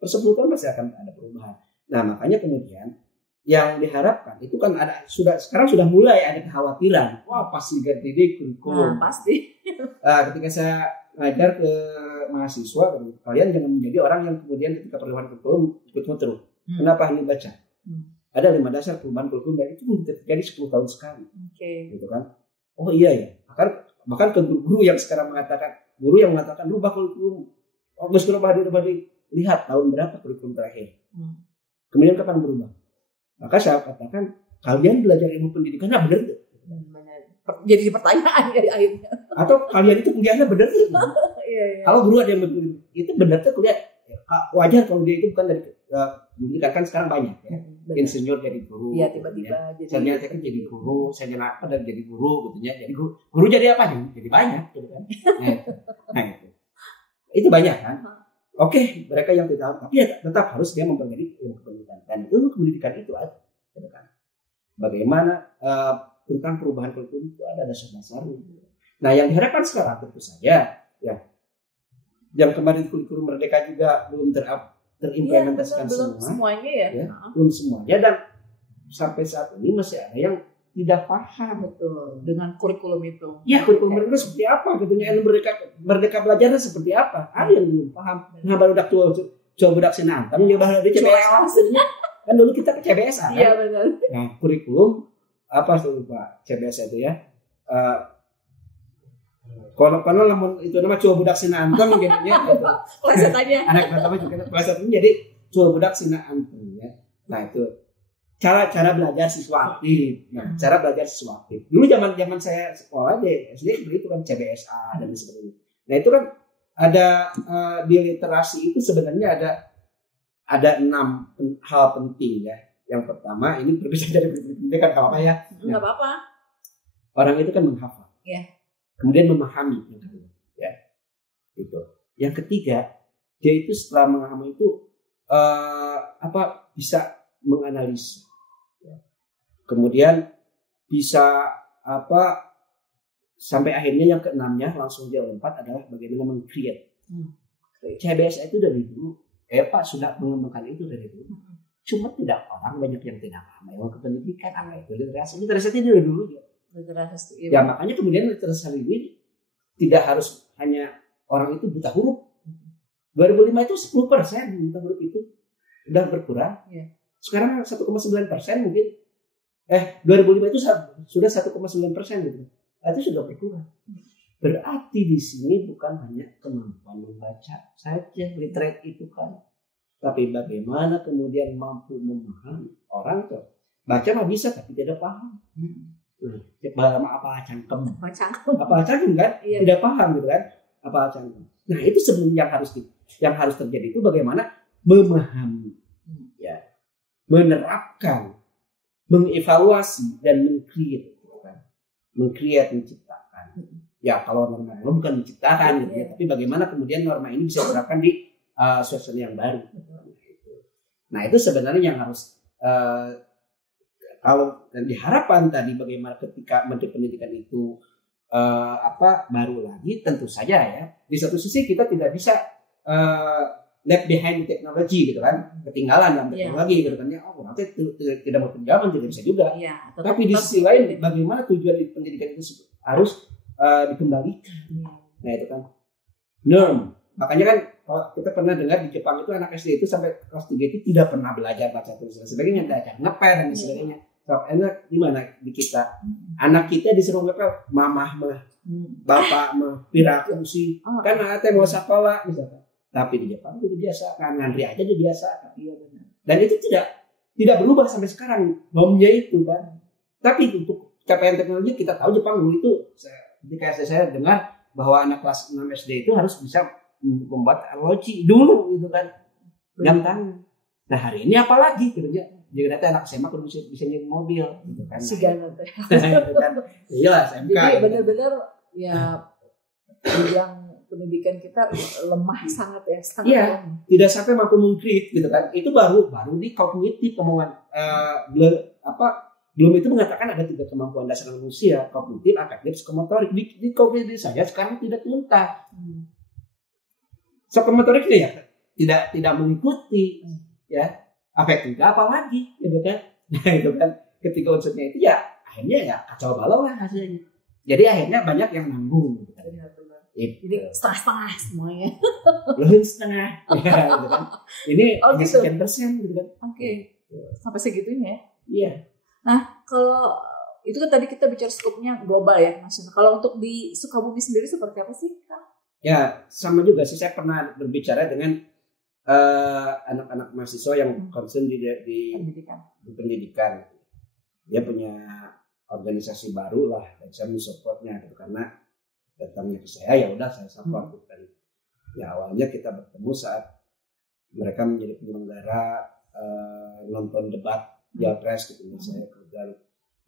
Per 10 tahun pasti akan ada perubahan. Nah, makanya kemudian yang diharapkan itu kan sekarang sudah mulai ada kekhawatiran. Wah, pasti ganti kurikulum. Pasti. Ketika saya ngajar ke mahasiswa, kalian jangan menjadi orang yang kemudian ketika perubahan kurikulum ikut terus. Kenapa ini baca? Ada 5 dasar perubahan kurikulum dan itu terjadi 10 tahun sekali. Gitu kan? Oh iya ya. Bahkan ke guru yang sekarang mengatakan, rubah kurikulum. Oh, meskipun lihat tahun berapa kurikulum terakhir. Kemudian kapan berubah? Maka saya katakan kalian belajar ilmu pendidikan benar tuh. Jadi pertanyaan ya akhirnya. Atau kalian itu kuliahnya benar tuh. Kalau guru ada yang itu benar tuh kuliah wajar kalau dia itu bukan dari pendidikan kan sekarang banyak ya. Insinyur jadi guru. Iya tiba-tiba jadi. Saya kan jadi guru, saya apa dan jadi guru gitu ya. Jadi guru jadi apa nih? Jadi banyak gitu kan. Nah itu. Itu banyak kan. Oke, mereka yang tidak, tapi tetap harus dia mempelajari ilmu pendidikan. Dan ilmu pendidikan itu ada, gitu kan. Bagaimana tentang perubahan kurikulum itu ada dasar-dasarnya. Nah, yang diharapkan sekarang tentu saja, yang kemarin kurikulum Merdeka juga belum terimplementasikan belum semuanya ya. Belum semuanya, dan sampai saat ini masih ada yang tidak paham dengan kurikulum itu. Ya, kurikulum itu seperti apa? Katanya ilmu merdeka belajarnya seperti apa? Ada yang belum paham. Nah, baru dak coba budak senang. Tapi nyoba dari CBS maksudnya. Kan dulu kita ke CBS kan? Iya, benar. Nah, kurikulum apa tuh Pak CBS itu ya? Kalau namun itu nama coba budak senang gitu ya. Plesetannya. Anak pertama juga plesetannya jadi coba budak senang ya. Nah, itu cara belajar siswa aktif. Nah, cara belajar siswa aktif. Dulu zaman saya sekolah di SD itu kan CBSA dan sebagainya. Nah, itu kan ada di literasi itu sebenarnya ada 6 hal penting ya. Yang pertama ini berpisah dari pendidikan apa ya? Enggak apa-apa. Orang itu kan menghafal. Kemudian memahami yang kedua, ya. Itu. Yang ketiga, dia itu setelah memahami itu bisa menganalisa. Kemudian bisa sampai akhirnya yang keenamnya langsung dia lompat adalah bagaimana meng-create. CBS itu dari dulu Pak sudah mengembangkan itu dari dulu. Cuma tidak orang banyak yang tidak paham ilmu pendidikan apa itu literasi itu dari dulu ya. Ya makanya kemudian literasi ini tidak harus hanya orang itu buta huruf. 2005 itu 10% buta huruf itu udah berkurang. Sekarang 1,9% mungkin. 2005 itu sudah 1,9% gitu. Itu sudah berkurang. Berarti di sini bukan hanya kemampuan membaca saja literate itu kan, tapi bagaimana kemudian mampu memahami. Orang tuh baca mah bisa tapi tidak paham. Apa cangkem kan? Tidak paham gitu kan? Apa cangkem. Nah itu sebenarnya yang harus terjadi itu bagaimana memahami, ya, menerapkan, mengevaluasi dan meng-create. menciptakan. Ya kalau norma bukan menciptakan gitu ya, tapi bagaimana kemudian norma ini bisa diterapkan di suasana yang baru. Nah itu sebenarnya yang harus kalau diharapkan tadi bagaimana ketika Menteri Pendidikan itu baru lagi, tentu saja ya di satu sisi kita tidak bisa left behind teknologi gitu kan, ketinggalan dalam teknologi gitu kan ya, nanti tidak mau penjaman tidak bisa juga. Tapi di sisi lain bagaimana tujuan di pendidikan itu harus dikembalikan. Nah itu kan norm. Makanya kan kalau kita pernah dengar di Jepang itu anak SD itu sampai kelas 3 itu tidak pernah belajar baca tulis dan sebagainya, belajar ngepel dan sebagainya. So, enak di mana di kita? Anak kita disuruh ngepel, mamah mah, bapak mah, pirakusi, kan ada mau sekolah misalkan. Tapi di Jepang itu biasa kan, ngantri aja udah biasa kan. Dan itu tidak berubah sampai sekarang normnya itu kan. Tapi untuk capaian teknologi kita tahu Jepang dulu itu ketika saya dengar bahwa anak kelas 6 SD itu harus bisa membuat arloji dulu gitu kan, jam tangan. Nah hari ini apalagi kerja jadi nanti anak SMA kan bisa nyetir mobil gitu kan. Segala tuh. Gitu kan. Iyalah SMK. Jadi benar-benar ya yang pendidikan kita lemah sangat ya, sangat lemah. Tidak sampai mampu mengkrit gitu kan. Itu baru di kognitif kemauan belum itu mengatakan ada 3 kemampuan dasar manusia, kognitif, akademik, psikomotorik. Di kognitif saja sekarang tidak tuntas. Psikomotorik ya tidak mengikuti ya. Afektif apalagi gitu kan. Nah itu kan ketika unsurnya itu ya akhirnya ya kacau balau lah hasilnya. Jadi akhirnya banyak yang nanggung gitu kan. Jadi setengah-setengah semuanya. Belum setengah. Ya, gitu kan. Ini gitu. sekian persen gitu kan. Oke. Sampai segitunya ya. Iya. Nah, kalau itu kan tadi kita bicara skopnya global ya, nasional. Kalau untuk di Sukabumi sendiri seperti apa sih, Kak? Ya, sama juga sih. Saya pernah berbicara dengan anak-anak mahasiswa yang concern di pendidikan. Dia punya organisasi baru lah, dan saya mensupportnya gitu, karena datangnya ke saya ya udah saya support gitu kan. Ya awalnya kita bertemu saat mereka menjadi penyelenggara nonton debat Pilpres gitu, saya kemudian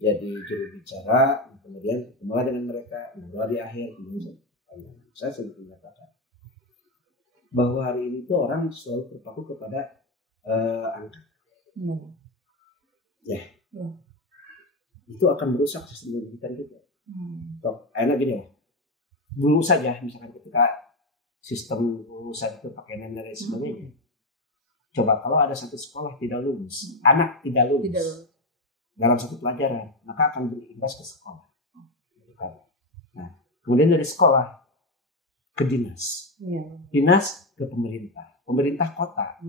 jadi juru bicara, kemudian ketemu dengan mereka, ngobrol di akhir, kemudian saya sudah menyatakan bahwa hari ini tuh orang selalu terpaku kepada angka. Itu akan merusak sistem pendidikan kita. Enak gini loh. Dulu saja misalkan ketika sistem lulusan itu pakai NEM dan sebagainya. Coba kalau ada satu sekolah tidak lulus, anak tidak lulus dalam satu pelajaran, maka akan berimbas ke sekolah. Nah, kemudian dari sekolah ke dinas, dinas ke pemerintah kota,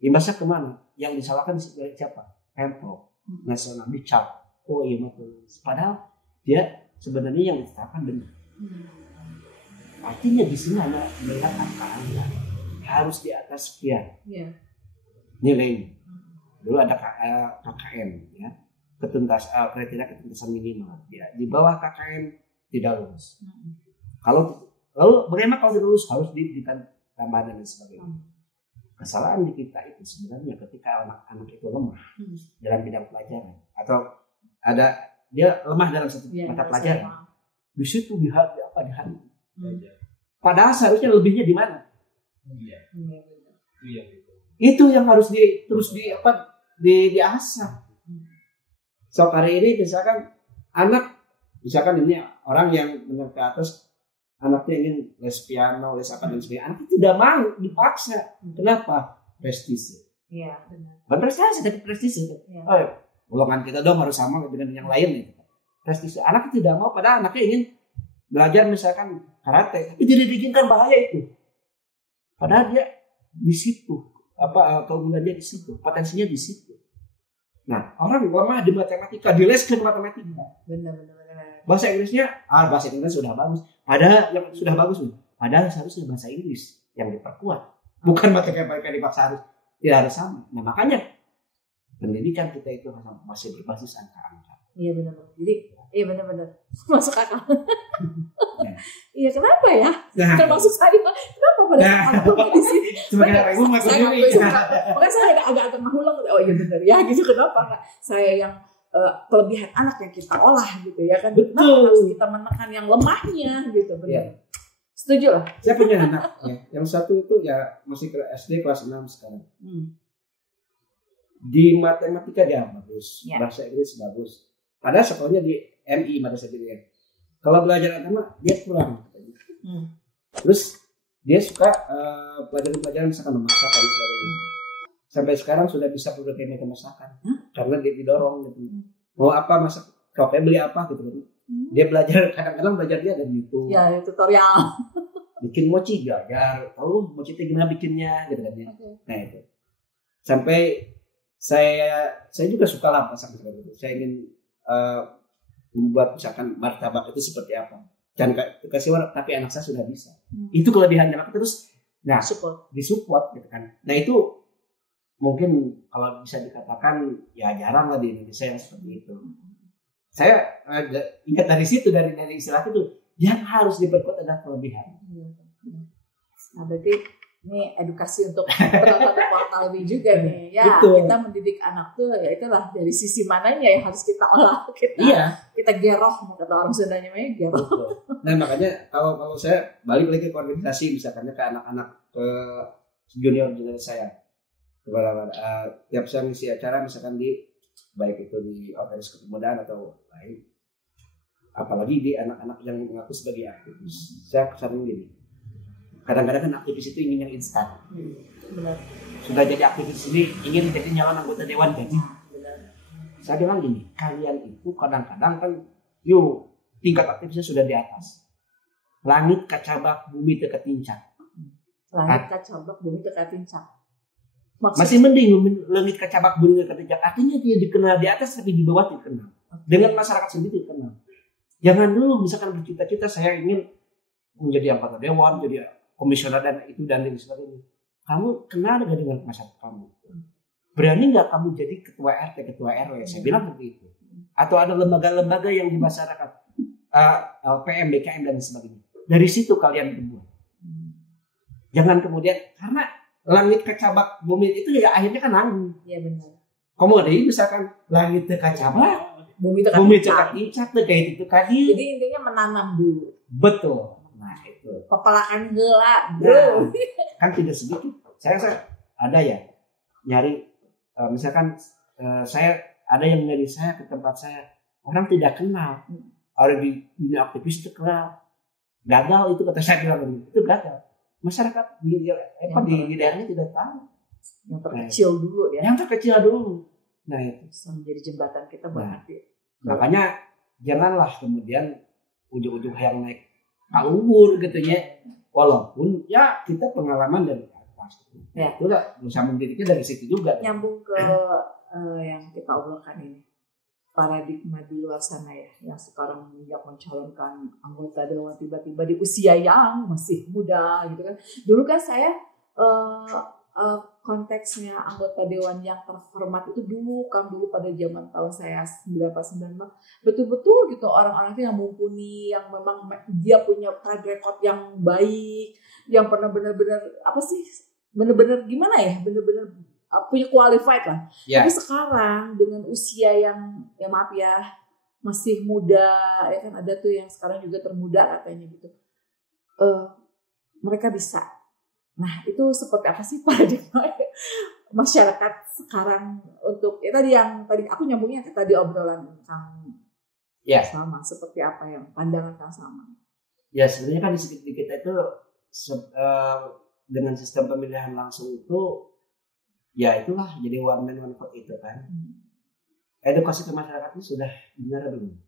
imbasnya kemana? Yang disalahkan siapa? Pemprov nasional dicap. Oh iya betul. Padahal dia sebenarnya yang ditetapkan benar. Artinya di sini ada melihat angka-angka harus di atas sekian nilainya. Dulu ada KKM ya, kriteria ketuntasan minimal. Ya, di bawah KKM tidak lulus. Lalu bagaimana kalau lulus harus diberikan tambahan dan sebagainya. Kesalahan di kita itu sebenarnya ketika anak-anak itu lemah dalam bidang pelajaran atau ada dia lemah dalam satu mata pelajaran, di situ dihadir. Padahal seharusnya lebihnya di mana? Itu yang harus terus diasah. So hari ini misalkan ini orang yang menengah ke atas, anaknya ingin les piano, les apa dan sebagainya. Anaknya tidak mau, dipaksa. Kenapa? Prestise. Iya, benar. Bukan prestasi, tapi prestise. Golongan kita dong harus sama dengan yang lain. Gitu. Prestise. Anaknya tidak mau, padahal anaknya ingin belajar misalkan karate, tapi tidak diizinkan, bahaya itu. Padahal dia di situ, keunggulan dia di situ, potensinya di situ. Nah, orang lemah di matematika, dileskan matematika. Benar. Bahasa Inggrisnya, bahasa Inggris sudah bagus. Padahal yang sudah bagus, padahal seharusnya bahasa Inggris yang diperkuat, bukan matematika dipaksa harus tidak harus sama. Nah makanya pendidikan kita itu masih berbasis angka-angka. Iya benar. Jadi iya benar masuk akal. Iya kenapa ya? Termasuk saya. Kenapa pada di sini? Sebagai ibu makanya saya agak mengulang. Oh iya benar ya gitu. Kenapa saya yang kelebihan anak yang kita olah gitu ya kan. Betul. Kenapa harus kita menekan yang lemahnya gitu, benar. Iya. Setuju lah. Saya punya anak ya. Yang satu itu ya masih ke SD kelas 6 sekarang. Di matematika dia bagus, bahasa Inggris bagus. Padahal sekolahnya di MI Madrasah Ibtidaiyah. Kalau belajar agama dia kurang. Terus dia suka pelajaran-pelajaran misalkan memasak dan sebagainya. Sampai sekarang sudah bisa program masakan karena dia didorong gitu. Mau apa masak, kalau kayak beli apa gitu. Dia belajar, kadang-kadang belajar dia dari YouTube. Ya, tutorial. Bikin mochi gagar, tahu mochi itu gimana bikinnya gitu kan ya. Nah itu. Sampai saya juga suka lah masak seperti itu. Saya ingin membuat misalkan martabak itu seperti apa. Jangan kasih warna, tapi anak saya sudah bisa. Itu kelebihannya. Terus, nah, disupport gitu kan. Nah itu mungkin kalau bisa dikatakan ya jarang lah di Indonesia yang seperti itu. Saya ingat dari situ, dari istilah itu, yang harus diperkuat adalah kelebihan. Nah, berarti ini edukasi untuk penonton Portal lebih juga nih. Ya, betul. Kita mendidik anak tuh ya itulah dari sisi mananya yang harus kita olah. Kita geroh, kata orang Sundanya namanya geroh. Betul. Nah, makanya kalau saya balik lagi ke organisasi misalkan ke anak-anak ke junior saya. Tiap saya ngisi acara misalkan di baik itu di organisasi kepemudaan atau lain, apalagi di anak-anak yang mengaku sebagai aktivis. Saya sering gini, kadang-kadang kan aktivis itu ingin yang instan. Benar. Sudah jadi aktivis ini ingin jadi nyalon anggota dewan gaji. Saya bilang gini, kalian itu kadang-kadang kan yuk tingkat aktivisnya sudah di atas, langit kacabak bumi teka tincak. Langit kacabak bumi teka tincak. Masih mending langit kacabak bumi teka tincak, artinya dia dikenal di atas tapi di bawah dikenal. Dengan masyarakat sendiri dikenal. Jangan dulu misalkan bercita-cita saya ingin menjadi anggota dewan, jadi komisioner dan itu dan lain sebagainya. Kamu kenal dengan masyarakat kamu? Berani nggak kamu jadi ketua RT, ketua RW? Saya bilang seperti itu. Atau ada lembaga-lembaga yang di masyarakat, LPM, BKM dan sebagainya. Dari situ kalian keluar. Jangan kemudian karena langit kecabak bumi itu ya akhirnya kan nanggung. Iya benar. Kemudian misalkan langit kecabak, bumi teka tincak kayak itu tadi. Jadi intinya menanam dulu. Betul. Nah itu. Pepelakan gelap, bro. Kan tidak sedikit. Saya ada ya nyari. Misalkan saya ada yang nyari saya ke tempat saya, orang tidak kenal, ada di dunia aktivis itu kenal, gagal itu kata saya bilang itu gagal. Masyarakat di daerahnya tidak tahu. Yang terkecil dulu ya. Yang terkecil dulu. Nah itu bisa menjadi jembatan kita buat hati. Makanya janganlah kemudian ujung-ujung yang naik kalungur gitu ya, walaupun ya kita pengalaman dari atas. Ya. Itulah bisa mendidiknya dari situ juga. Nyambung ke yang kita obrolkan ini, paradigma di luar sana ya, yang sekarang menjak mencalonkan anggota dewan tiba-tiba di usia yang masih muda gitu kan. Dulu kan saya konteksnya anggota dewan yang terhormat itu dulu pada zaman tahun saya 94-95 betul-betul gitu orang-orang itu yang mumpuni, yang memang dia punya track record yang baik, yang pernah benar-benar benar-benar gimana ya, benar-benar punya qualified lah. Yeah. Tapi sekarang dengan usia yang ya maaf ya masih muda ya kan, ada tuh yang sekarang juga termuda katanya gitu, mereka bisa. Nah itu seperti apa sih paradigma masyarakat sekarang untuk ya tadi aku nyambungnya ke tadi obrolan Kang Salman, seperti apa yang pandangan Kang Salman? Ya sebenarnya kan di kita itu dengan sistem pemilihan langsung itu ya itulah jadi one man one vote itu kan. Edukasi ke masyarakat itu sudah benar belum?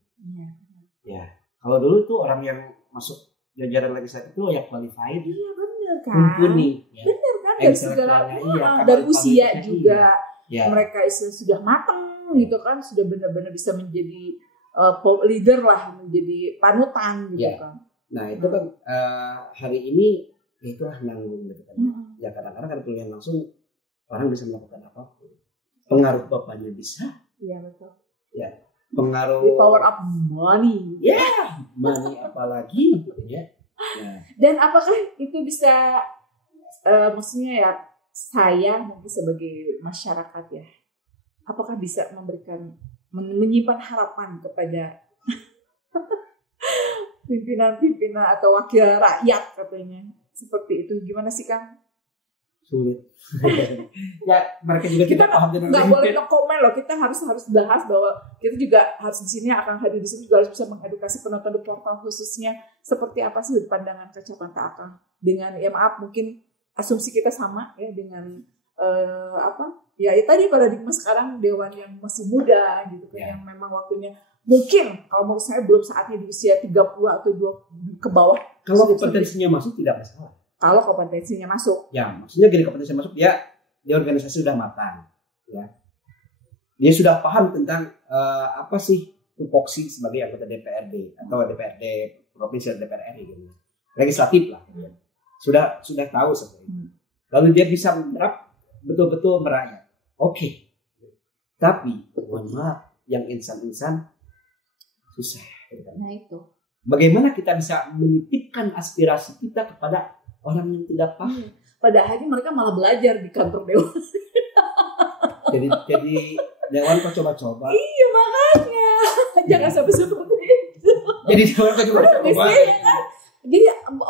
Ya kalau dulu tuh orang yang masuk jajaran legislatif itu ya qualified. Iya benar kan. Mumpuni. Ya. Benar kan dari segala dari usia juga ya. Mereka sudah matang gitu kan, sudah benar-benar bisa menjadi leader lah, menjadi panutan gitu kan. Nah itu kan hari ini itulah nanggung gitu kan. Ya kadang-kadang kan pilihan langsung orang bisa melakukan apapun. Pengaruh bapaknya bisa. Iya betul. Ya, pengaruh. The power of money. Ya, money apalagi gitu ya. Nah. Dan apakah itu bisa, maksudnya ya saya mungkin sebagai masyarakat ya, apakah bisa memberikan menyimpan harapan kepada pimpinan-pimpinan atau wakil rakyat katanya seperti itu. Gimana sih Kang? Sulit. Ya mereka juga Kita tidak paham nggak boleh komen loh. Kita harus bahas bahwa kita juga harus di sini akan hadir di sini juga harus bisa mengedukasi penonton di portal khususnya seperti apa sih pandangan kacamata Akang dengan ya maaf mungkin asumsi kita sama ya dengan ya tadi paradigma sekarang dewan yang masih muda gitu kan yang memang waktunya mungkin kalau menurut saya belum saatnya di usia 30 atau 20 ke bawah. Kalau kompetensinya masuk tidak masalah. Kalau kompetensinya masuk. Ya, maksudnya gini kompetensinya masuk dia organisasi sudah matang, ya. Dia sudah paham tentang apa sih tupoksi sebagai anggota DPRD atau DPRD provinsi atau DPR RI gitu. Legislatif lah. Ya. Sudah tahu seperti itu. Lalu dia bisa menerap betul-betul merakyat. Oke. Tapi mohon maaf yang insan-insan susah. Nah itu. Bagaimana kita bisa menitipkan aspirasi kita kepada orang yang tidak paham. Pada akhirnya mereka malah belajar di kantor dewan. jadi dewan kok coba-coba. Iya makanya. Jangan sampai seperti itu. Jadi dewan kok coba-coba. Ya kan? Jadi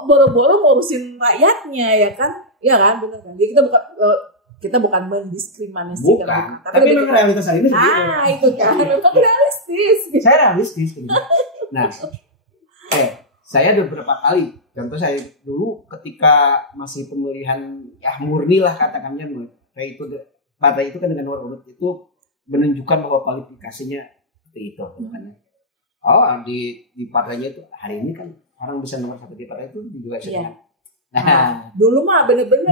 boro-boro ngurusin rakyatnya ya kan? Iya kan, benar kan? Jadi kita bukan mendiskriminasikan. Bukan. Tapi memang realitas hari ini seperti itu. Itu kan. Memang realistis. Saya realistis. Gitu. Nah, saya ada beberapa kali. Contoh saya dulu ketika masih pemilihan murni lah katakannya, kayak itu partai itu kan dengan nomor urut itu menunjukkan bahwa kualifikasinya seperti itu. Kan? Oh di partainya itu hari ini kan orang bisa nomor 1 di partai itu juga sudah. Nah, dulu mah bener-bener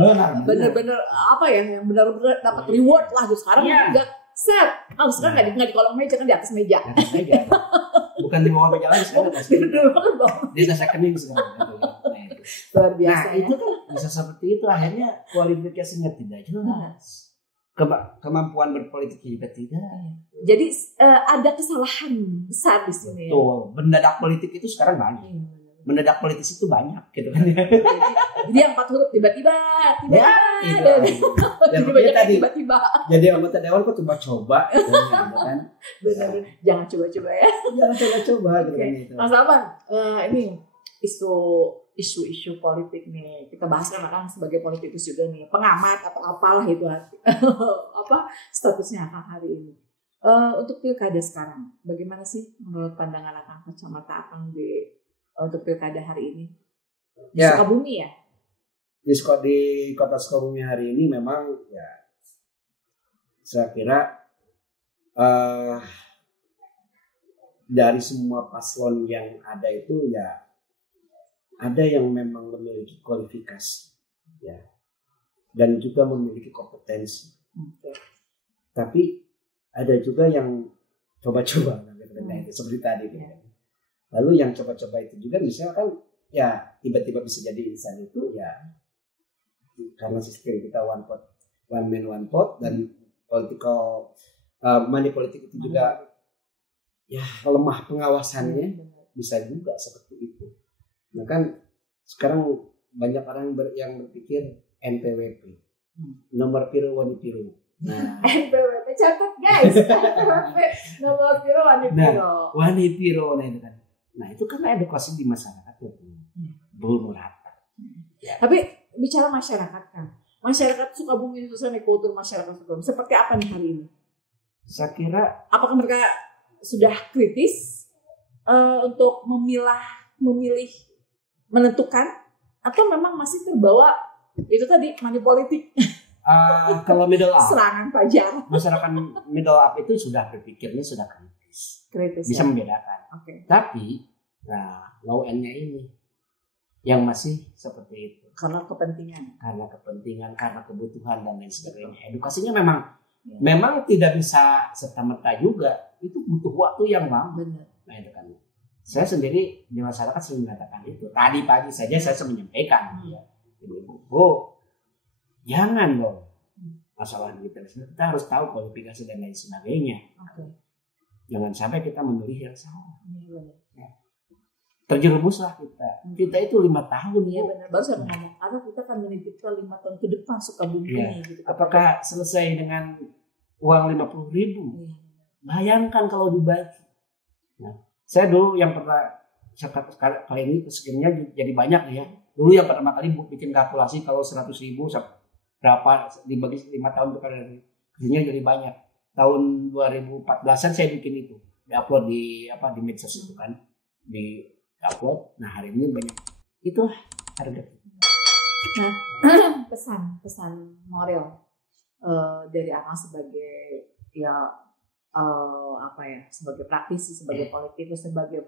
apa ya yang benar-benar dapat reward lah. Sekarang enggak set. Sekarang nggak di kolong meja kan di atas meja. Di atas meja. Bukan di bawah meja lagi sekarang. Di atas rekening sekarang. Luar biasa. Nah itu kan bisa seperti itu akhirnya kualifikasinya tidak jelas. Kemampuan berpolitik juga tidak. Jadi ada kesalahan besar di sini. Betul. Mendadak politik itu sekarang banyak. Mendadak politis itu banyak gitu kan. Jadi yang 4 huruf tiba-tiba. Tiba-tiba. Jadi anggota dewan kok coba-coba gitu kan. Benar. Jangan coba-coba ya. Jangan coba-coba gitu kan itu. Mas Alvan, ini isu-isu politik nih. Kita bahas kan sebagai politikus juga nih, pengamat atau apalah itu apa statusnya Akang hari ini. Untuk pilkada sekarang, bagaimana sih menurut pandangan Akang, kacamata Akang untuk pilkada hari ini? Di Sukabumi ya? Di kota Sukabumi hari ini memang ya saya kira dari semua paslon yang ada itu ya ada yang memang memiliki kualifikasi ya dan juga memiliki kompetensi. Tapi ada juga yang coba-coba itu seperti tadi gitu. Lalu yang coba-coba itu juga misalkan ya tiba-tiba bisa jadi insan itu ya karena sistem kita one man one vote dan money politik itu juga ya lemah pengawasannya bisa juga seperti itu. Nah kan sekarang banyak orang yang berpikir NPWP nomor piro wani piro. Nah NPWP catat guys. NPWP nomor piro wani piro. Nah, wani piro itu kan. Nah itu kan edukasi di masyarakat belum merata. Ya. Tapi bicara masyarakat kan, masyarakat Sukabumi khususnya kultur masyarakat Sukabumi seperti apa nih hari ini? Saya kira apakah mereka sudah kritis untuk memilih, menentukan, atau memang masih terbawa itu tadi money politik? Kalau middle up, serangan fajar. Masyarakat middle up itu sudah berpikirnya sudah kritis bisa membedakan. Tapi low end-nya ini yang masih seperti itu karena kepentingan, karena kebutuhan dan lain sebagainya. Edukasinya memang tidak bisa serta-merta juga, itu butuh waktu yang lama. Benar. Nah itu kan saya sendiri di masyarakat sering mengatakan itu. Tadi pagi saja saya menyampaikan ibu-ibu, jangan dong masalah kita harus tahu kualifikasi dan lain sebagainya. Jangan sampai kita memilih yang salah. Terjerumuslah kita itu 5 tahun ya benar. Baru saya ngomong karena kita akan menitipkan 5 tahun ke depan Sukabumi ini gitu. Apakah selesai dengan uang 50.000? Bayangkan kalau dibagi. Nah, saya dulu yang pernah kali ini skimnya jadi banyak ya. Dulu yang pertama kali bikin kalkulasi kalau 100.000 berapa dibagi 5 tahun itu hasilnya jadi banyak. Tahun 2014an saya bikin itu, diupload di medsos itu kan, di upload. Nah hari ini banyak. Itulah harga. Nah pesan moral dari Akang sebagai sebagai praktisi, sebagai politikus, sebagai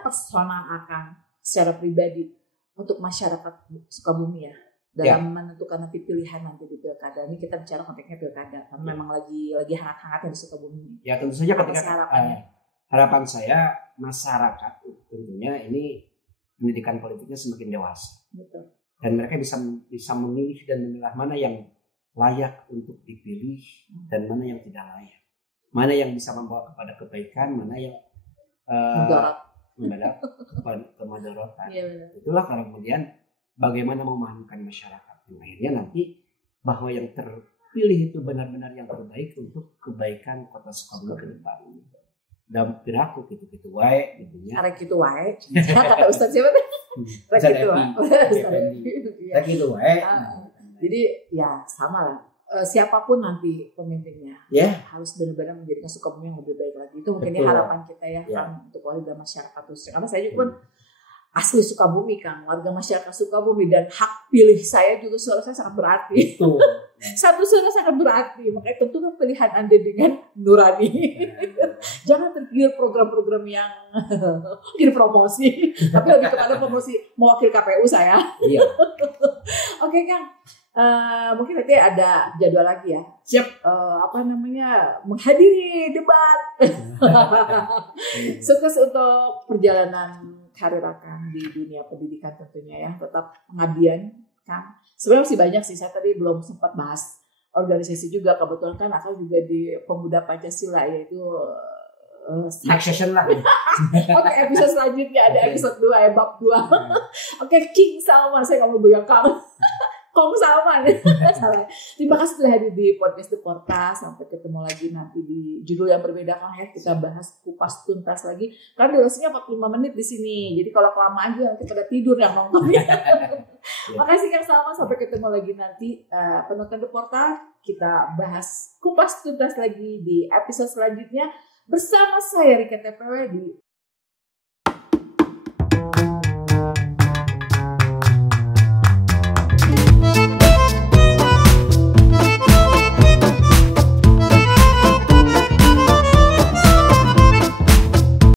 personal Akang secara pribadi untuk masyarakat Sukabumi ya dalam menentukan nanti pilihan nanti di pilkada. Ini kita bicara konteksnya pilkada karena memang lagi hangat-hangatnya di Sukabumi. Ya tentu saja ketika harapan saya masyarakat tentunya ini pendidikan politiknya semakin dewasa. Betul. Dan mereka bisa memilih dan memilah mana yang layak untuk dipilih dan mana yang tidak layak. Mana yang bisa membawa kepada kebaikan, mana yang kemudaratan. Ya, itulah kemudian bagaimana memahamkan masyarakat yang akhirnya nanti bahwa yang terpilih itu benar-benar yang terbaik untuk kebaikan kota Sukabumi ke depan. Dan piraku gitu wae gitunya. Arek gitu wae. Kata Ustaz siapa tuh? Arek gitu wae. Jadi ya sama lah. Siapapun nanti pemimpinnya harus benar-benar menjadikan Sukabumi yang lebih baik lagi. Itu mungkin harapan kita kan untuk warga masyarakat khususnya. Karena saya juga pun asli Sukabumi kan, warga masyarakat Sukabumi, dan hak pilih saya juga suara saya sangat berarti. Satu suara sangat berarti, makanya tentukan pilihan Anda dengan nurani. Jangan tergiur program-program yang mungkin promosi, tapi lebih kepada promosi mewakili KPU saya. Iya. Oke Kang. Mungkin nanti ada jadwal lagi ya. Siap. Menghadiri debat. Sukses untuk perjalanan karir Akang di dunia pendidikan tentunya ya. Tetap pengabdian Kang. Sebenarnya masih banyak sih. Saya tadi belum sempat bahas organisasi juga. Kebetulan kan Akang juga di Pemuda Pancasila, yaitu next session lah. Oke, episode selanjutnya ada episode 2 ya, bab 2. Oke, King Salman, saya nggak mau bilang Kang. Kong Salman. Salah. Terima kasih telah hadir di podcast The Portas. Sampai ketemu lagi nanti di judul yang berbeda Kang ya. Kita bahas kupas tuntas lagi. Karena durasinya 45 menit di sini. Jadi kalau kelamaan juga nanti pada tidur yang nontonnya. Makasih Kang Salman. Sampai ketemu lagi nanti penonton The Portas. Kita bahas kupas tuntas lagi di episode selanjutnya bersama saya Rika TPW di